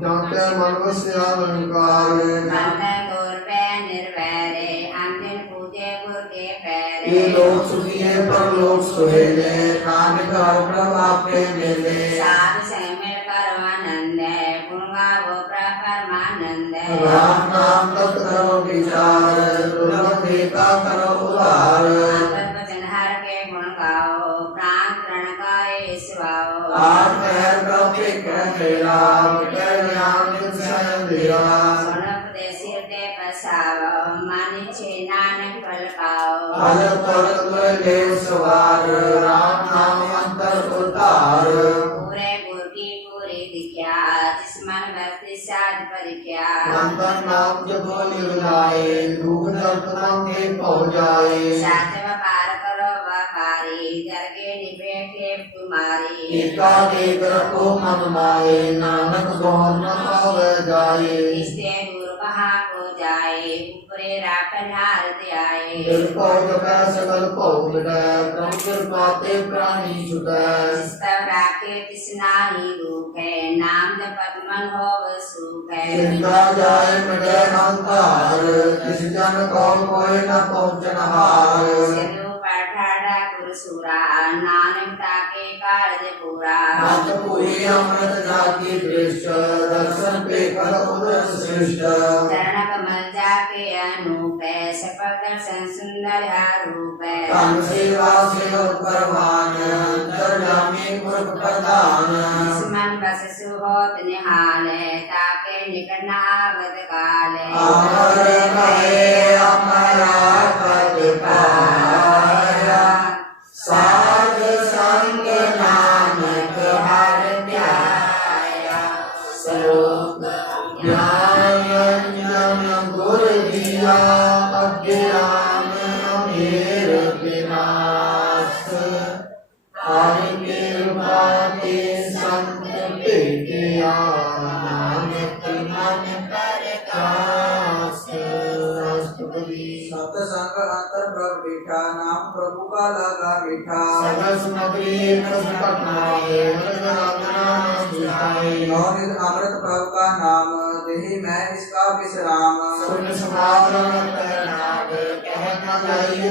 जाते मनुष्य अलंकार बंद तोर पे निर्वैरे अंतिम पूजे गुरु के पैरे ये लोग सुखिए पर लोग सुहेले नानक प्रभु आपके मेले साध संग मिल करो आनंद गुण गावो परमानंद राम नाम तत् करो विचार दुर्लभ देता करो उधार अंतर वचन हर के गुण गाओ प्राण तृण गाए शिवाओ आठ पैर प्रभु कहेला ज्ञान विषय दिया सिर दे पसाओ मानि छे नानक फल पाओ फल पर ले सवार राम नाम अंतर उतार पूरे गुरु की पूरी दिख्या जिसमन भक्ति साध परिख्या अंतर नाम जब लिखलाए दुख दर्द मांगे पहुँचाए साथ व्यापार करो व्यापारी दर के निपेटे तुम्हारी एका देख रखो मन माए नानक गौर न पावे जाए इससे गुरु कहाँ को जाए ऊपरे रापन हारते आए दिल को जगह सकल को मिटे प्रभु कृपा ते प्राणी छुटे तब राखे तिसना ही रूप है नाम जपत मन हो सुख है चिंता जाए मिटे अहंकार किस जन को कोई न पहुँचन हार सिरो पर ठाड़ा गुरु सूरा नानक ताके कार्य पूरा मत पूरी अमृत जाति दृष्ट दर्शन पे कर उदर श्रेष्ठ चरण कमल जाके अनूप है सफल दर्शन सुंदर रूप है कान सेवा से परमान अंतर्यामी मूर्ख प्रधान मन बस सुहोत निहाल है ताके निकट नावत काल है अमर कहे अमरा पद पाया साध संग नानक हर प्याया श्लोक ज्ञान जन गुर दिया अज्ञान अमेर विनाश हरि कृपा के संत भेटिया नानक मन प्रकाश राष्ट्रपति सत संग अंतर प्रभ बैठा नाम प्रभु का लगा मीठा सगल सुमति प्रसन्न नाये रंगना सुधाई नवनिध अमृत प्रभु का नाम देहि मैं इसका विश्राम सुन समाधन नाग कहना जाइए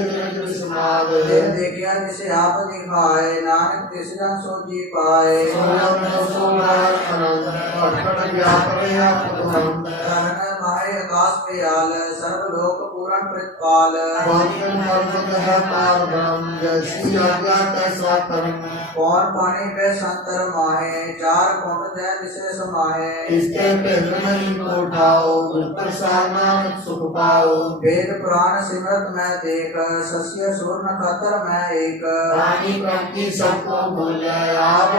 समाद दिल देखिया जिसे आप दिखाए नानक तिस जन सोची पाए सोयम सोनार अनंत अटपट व्यापरे अनंत रहन माहे आकाश प्याल सर्व लोक पूरण प्रतिपाल वाक्यम पर्वत है पार ब्रह्म जैसी आज्ञा तैसा कर्म कौन पानी पे संतर माहे चार कुंड जय जिसे समाहे इसके भिन्न नहीं को उठाओ गुर प्रसाद नानक सुख पाओ वेद पुराण सिमरत मैं देख सस्य सुर नखतर मैं एक वाणी प्रति सबको भूले आप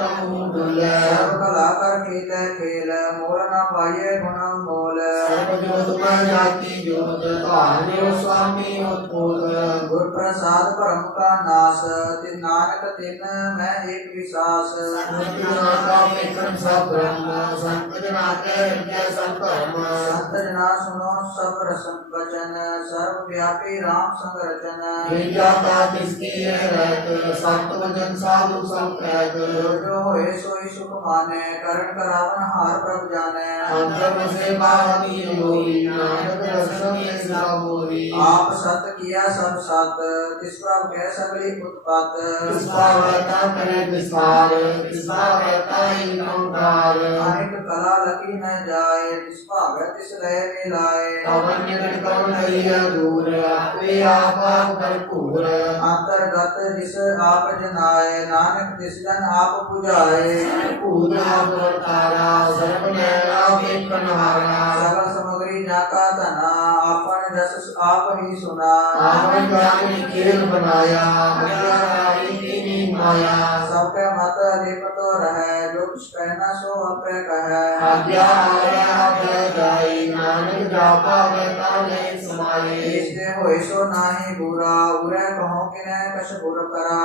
तमु डुले सर्व कला कर खेल खेल मोल न पाइए गुण मोल सर्व जोत में जाति जोत धार्यो स्वामी उत्पोत गुर प्रसाद परम का नाश तिन नानक तिन मैं एक विश्वास संत जना का विक्रम सब ब्रह्म संत जना के हृदय सब धर्म संत जना सुनो सब रसम वचन सर्व व्यापी राम संग रचन विद्या का जिसकी है रहत संत वचन साधु सब कहत जो होए सोई सुख माने करण करावन हार प्रभ जाने अंतर से बाहरी होई नानक दर्शन में सदा मोरी आप सत किया सब सत तिस प्रभ कह सगली उत्पत किसका वर्ता करे विस्तार किसका वर्ता ही ओंकार अनेक कला लगी न जाए तिस भागत तिस लय मिलाए पवन निकट कौन है दूर आपे आपा भरपूर अंतर्गत जिस आप जनाए नानक तिस जन आप पुजाए भूत आप तारा सर्व नैना एक कन्हारा सकल सामग्री जाका धना आपन रस आप ही सुना आपन गाने खेल बनाया अज्ञानी की माया सबके मत अधिक तो रहे जो कुछ कहना सो अपे कहे आज्ञा आया आज्ञा जाई नानक जापा वैता नहीं समाये इससे होए सो नाही बुरा उरे कहो किने कछ बुर करा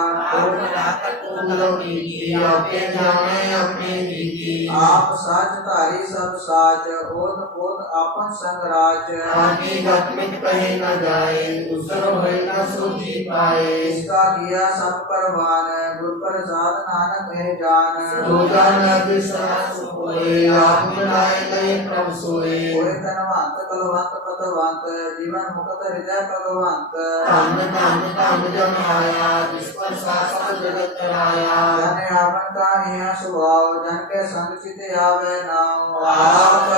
आपे जाने अपने नीति आप साच तारी सब साच ओत पोत आपन संग राज आगे गतमित कहे न जाए उसर होए न सूझी पाए इसका किया सब परवान गुर प्रसाद नानक है जान जो जान विश्रा सोए आप मिलाए गए प्रभु सोए कोई धनवंत कलवंत पतवंत जीवन मुक्त हृदय भगवंत धन धन धन जन आया जिस पर शासन जगत कराया जन आपन का हिया सुभाव जन के संग चित आवे नाम आप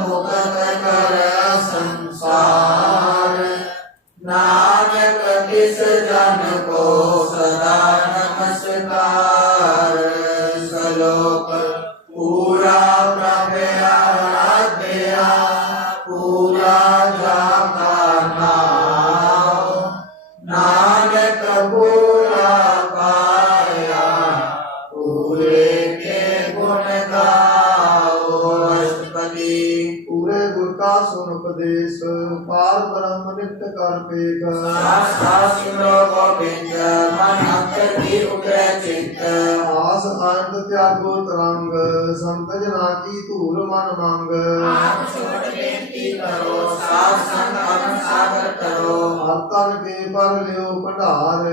मुक्त कर संसार नानक किस जन को सदा नमस्कार सलोक पूरा प्रभु आराध्या पूरा जाका नाम नानक पूरा पाया पूरे के गुण गाओ अष्टपदी पूरे गुर का सुन उपदेश पार ब्रह्म नित्य कर पेख मन अंतर की उतरे चित्त आस आनंद त्यागो तरंग संत जना की धूल मन मंग साथ संग अमन सागर करो तन के पर लियो भंडार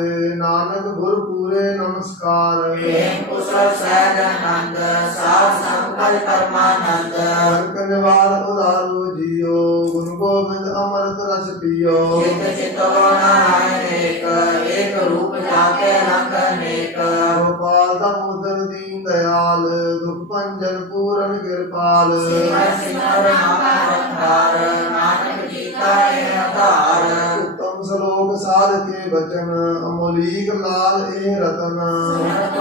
नानक गुर पूरे नमस्कार कुशल सहज आनंद साथ संग पर परमानंद वर्क निवार उदारो जियो गुण गोविंद अमृत रस पियो चित चितव नारायण एक रूप जाके रंग अनेक गोपाल दामोदर दीन दयाल दुख भंजन पूरन कृपाल सिमर सिमर नाम नानक जी का आधार उत्तम श्लोक साध के वचन अमोलीक लाल ए रतन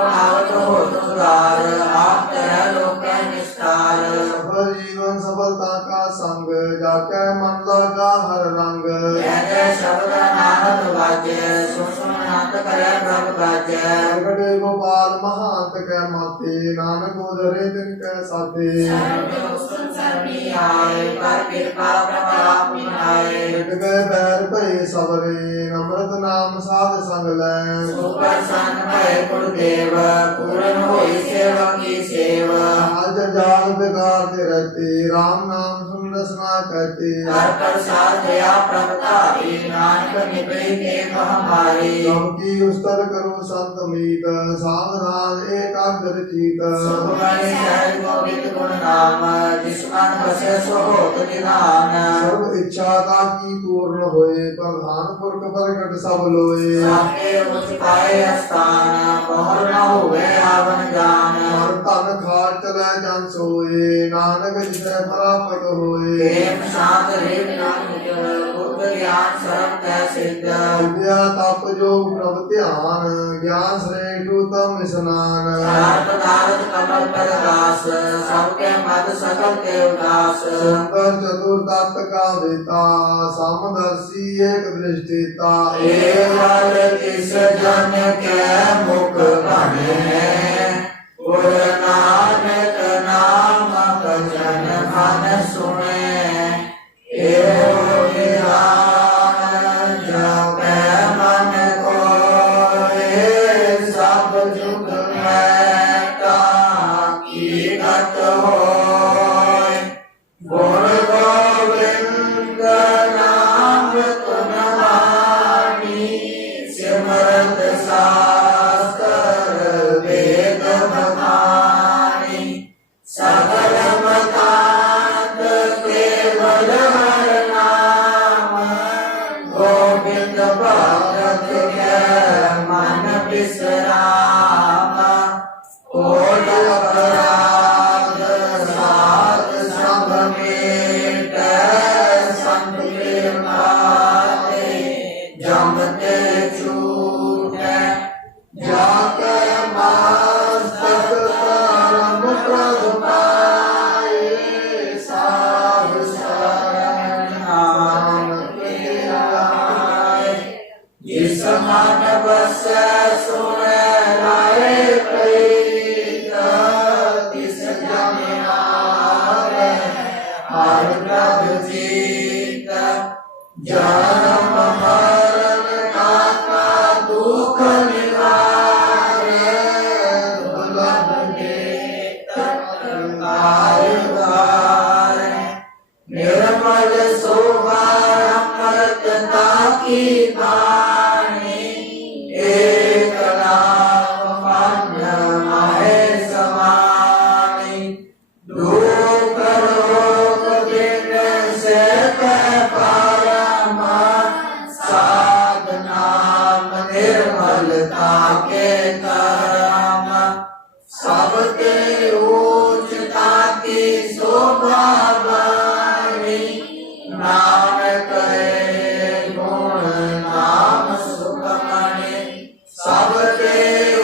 आवत हो तुदार आप तरह लोक निस्तार सफल जीवन सफलता का संग जाके मन लगा हर रंग जय जय शब्द नानक बाजे सुन सुन नाथ करे प्रभ बाजे प्रगटे गोपाल महांत के माते नानक उधरे दिन के साथे सरनी आए कर कृपा प्रभ आप मिलाए मिट गए बैर भये सबरे नम्रत नाम साध संग लै सुपर सन भय गुरुदेव पूर्ण होई सेवा की सेवा आज जाल बेकार ते रहते राम नाम सुन रसना कहते हर प्रसाद दया प्रभुतारी नानक निकली के महामारी सबकी उस्तर करो ਪ੍ਰਭ ਸੰਤ ਮੀਤ ਸਾਵਧਾਨ ਏਕਾਗਰ ਚੀਤ ਸੁਖਮਨੀ ਸਹਿਜ ਗੋਬਿੰਦ ਗੁਣ ਨਾਮ ਜਿਸ ਮਨ ਬਸੇ ਸੋ ਹੋਤ ਨਿਧਾਨ ਸਰਬ ਇੱਛਾ ਤਾ ਕੀ ਪੂਰਨ ਹੋਏ ਪ੍ਰਧਾਨ ਪੁਰਖ ਪ੍ਰਗਟ ਸਭ ਲੋਏ ਸਾਕੇ ਉਚ ਪਾਏ ਅਸਥਾਨ ਬਹੁਰ ਨ ਹੋਵੇ ਆਵਨ ਜਾਨ ਹਰ ਧਨ ਖਾਰ ਚਲੈ ਜਨ ਸੋਏ ਨਾਨਕ ਜਿਸੈ ਪ੍ਰਾਪਤ ਹੋਏ ਪ੍ਰੇਮ ਸ਼ਾਂਤ ਰੇਵ ਨਾਮ ਬੁੱਧ ਗਿਆਨ ਸਰਬ ਕੈ ਸਿੱਧ ਵਿਦਿਆ ਤਪ ਜੋਗ ਪ੍ਰਭ ਧਿਆਨ ਗਿਆਨ ਸ੍ਰੇਸ਼ਟ ਉਤਮ ਇਸਨਾਨ ਹਰ ਪਦਾਰਥ ਕਮਲ ਪਰਦਾਸ ਸਭ ਕੇ ਮਦ ਸਕਲ ਕੇ ਉਦਾਸ ਸੁੰਦਰ ਚਤੁਰ ਤਤ ਕਾ ਦੇਤਾ ਸਮਦਰਸੀ ਏਕ ਦ੍ਰਿਸ਼ਟੀਤਾ ਏ ਵਾਲ ਤਿਸ ਜਨ ਕੈ ਮੁਖ ਬਣੇ ਗੁਰ ਨਾਨਕ ਨਾਮ ਭਜਨ ਮਨ ਸੁਣੇ ਏੋ ਵਿਰਾਨ ਜਪੈ ਮਨ ਕੋਇ ਸਭ ਜੁਗ ਮੈਂ ਕੀ ਗਤ ਹੋਇ ਗੁਰ ਗੋਬਿੰਦ ਨਾਮ ਤੁਨ ਵਾਣੀ ਸਿਮਰਤ ਸਾਸਤਰ ਵੇਦ ਬਖਾਣੀ ਸਗਲ ਮਤਾਂਤ ਕੇਵਲ ਹਰਿ ਨਾਮ ਗੋਬਿੰਦ ਭਗਤ ਕੈ ਮਨ ਬਿਸਰਾਮ ਕੋਟ ਅਪਰਾਧ ਸਾਧ ਸੰਗ ਮੇਟੈ ਸੰਤ ਕੇ ਮਾਤੇ ਜਮ ਤੇ ਛੂਟੈ ਜਾ ਕੇ ਮਸਤਕ ਕਰਮ ਪ੍ਰਭ ਪਾਏ ਸਾਧ ਸ਼ਰਨ ਨਾਨਕ ਕੇ ਆਏ ਜਿਸ ਮਨ ਬਸੈ ਸੁਣੈ ਰਾਏ ਪ੍ਰੀਤ ਤਿਸ ਜਨ ਆਵੈ ਹਰਿ ਪ੍ਰਭ ਜੀਤ ਜਨਮ ਮਰਨ ਕਾਕਾ ਦੁਖ ਨਿਵਾਰੈ ਦੁਰਲਭ ਨੇਤਰ ਕਾਰਗਾਰੈ ਨਿਰਮਲ ਸੋਭਾ ਅਮਰਤ ਤਾਕੀ ਬਾਣੀ ਏਕ ਨਾਮ ਮਨ ਮਾਹੇ ਸਮਾਣੀ ਦੁਖ ਰੋਗ ਬਿਨ ਸੇ ਕੈ ਪਰਮ ਸਾਧ ਨਾਮ ਨਿਰਮਲਤਾ ਕੇ ਕਰਮ ਸਭ ਤੇ ਊਚ ਤਾਕੀ ਸੋਭਾ ਬਾਣੀ ਨਾਨਕ ਏ ਗੁਣ ਨਾਮ ਸੁਖਮਣੀ ਸਭ ਤੇ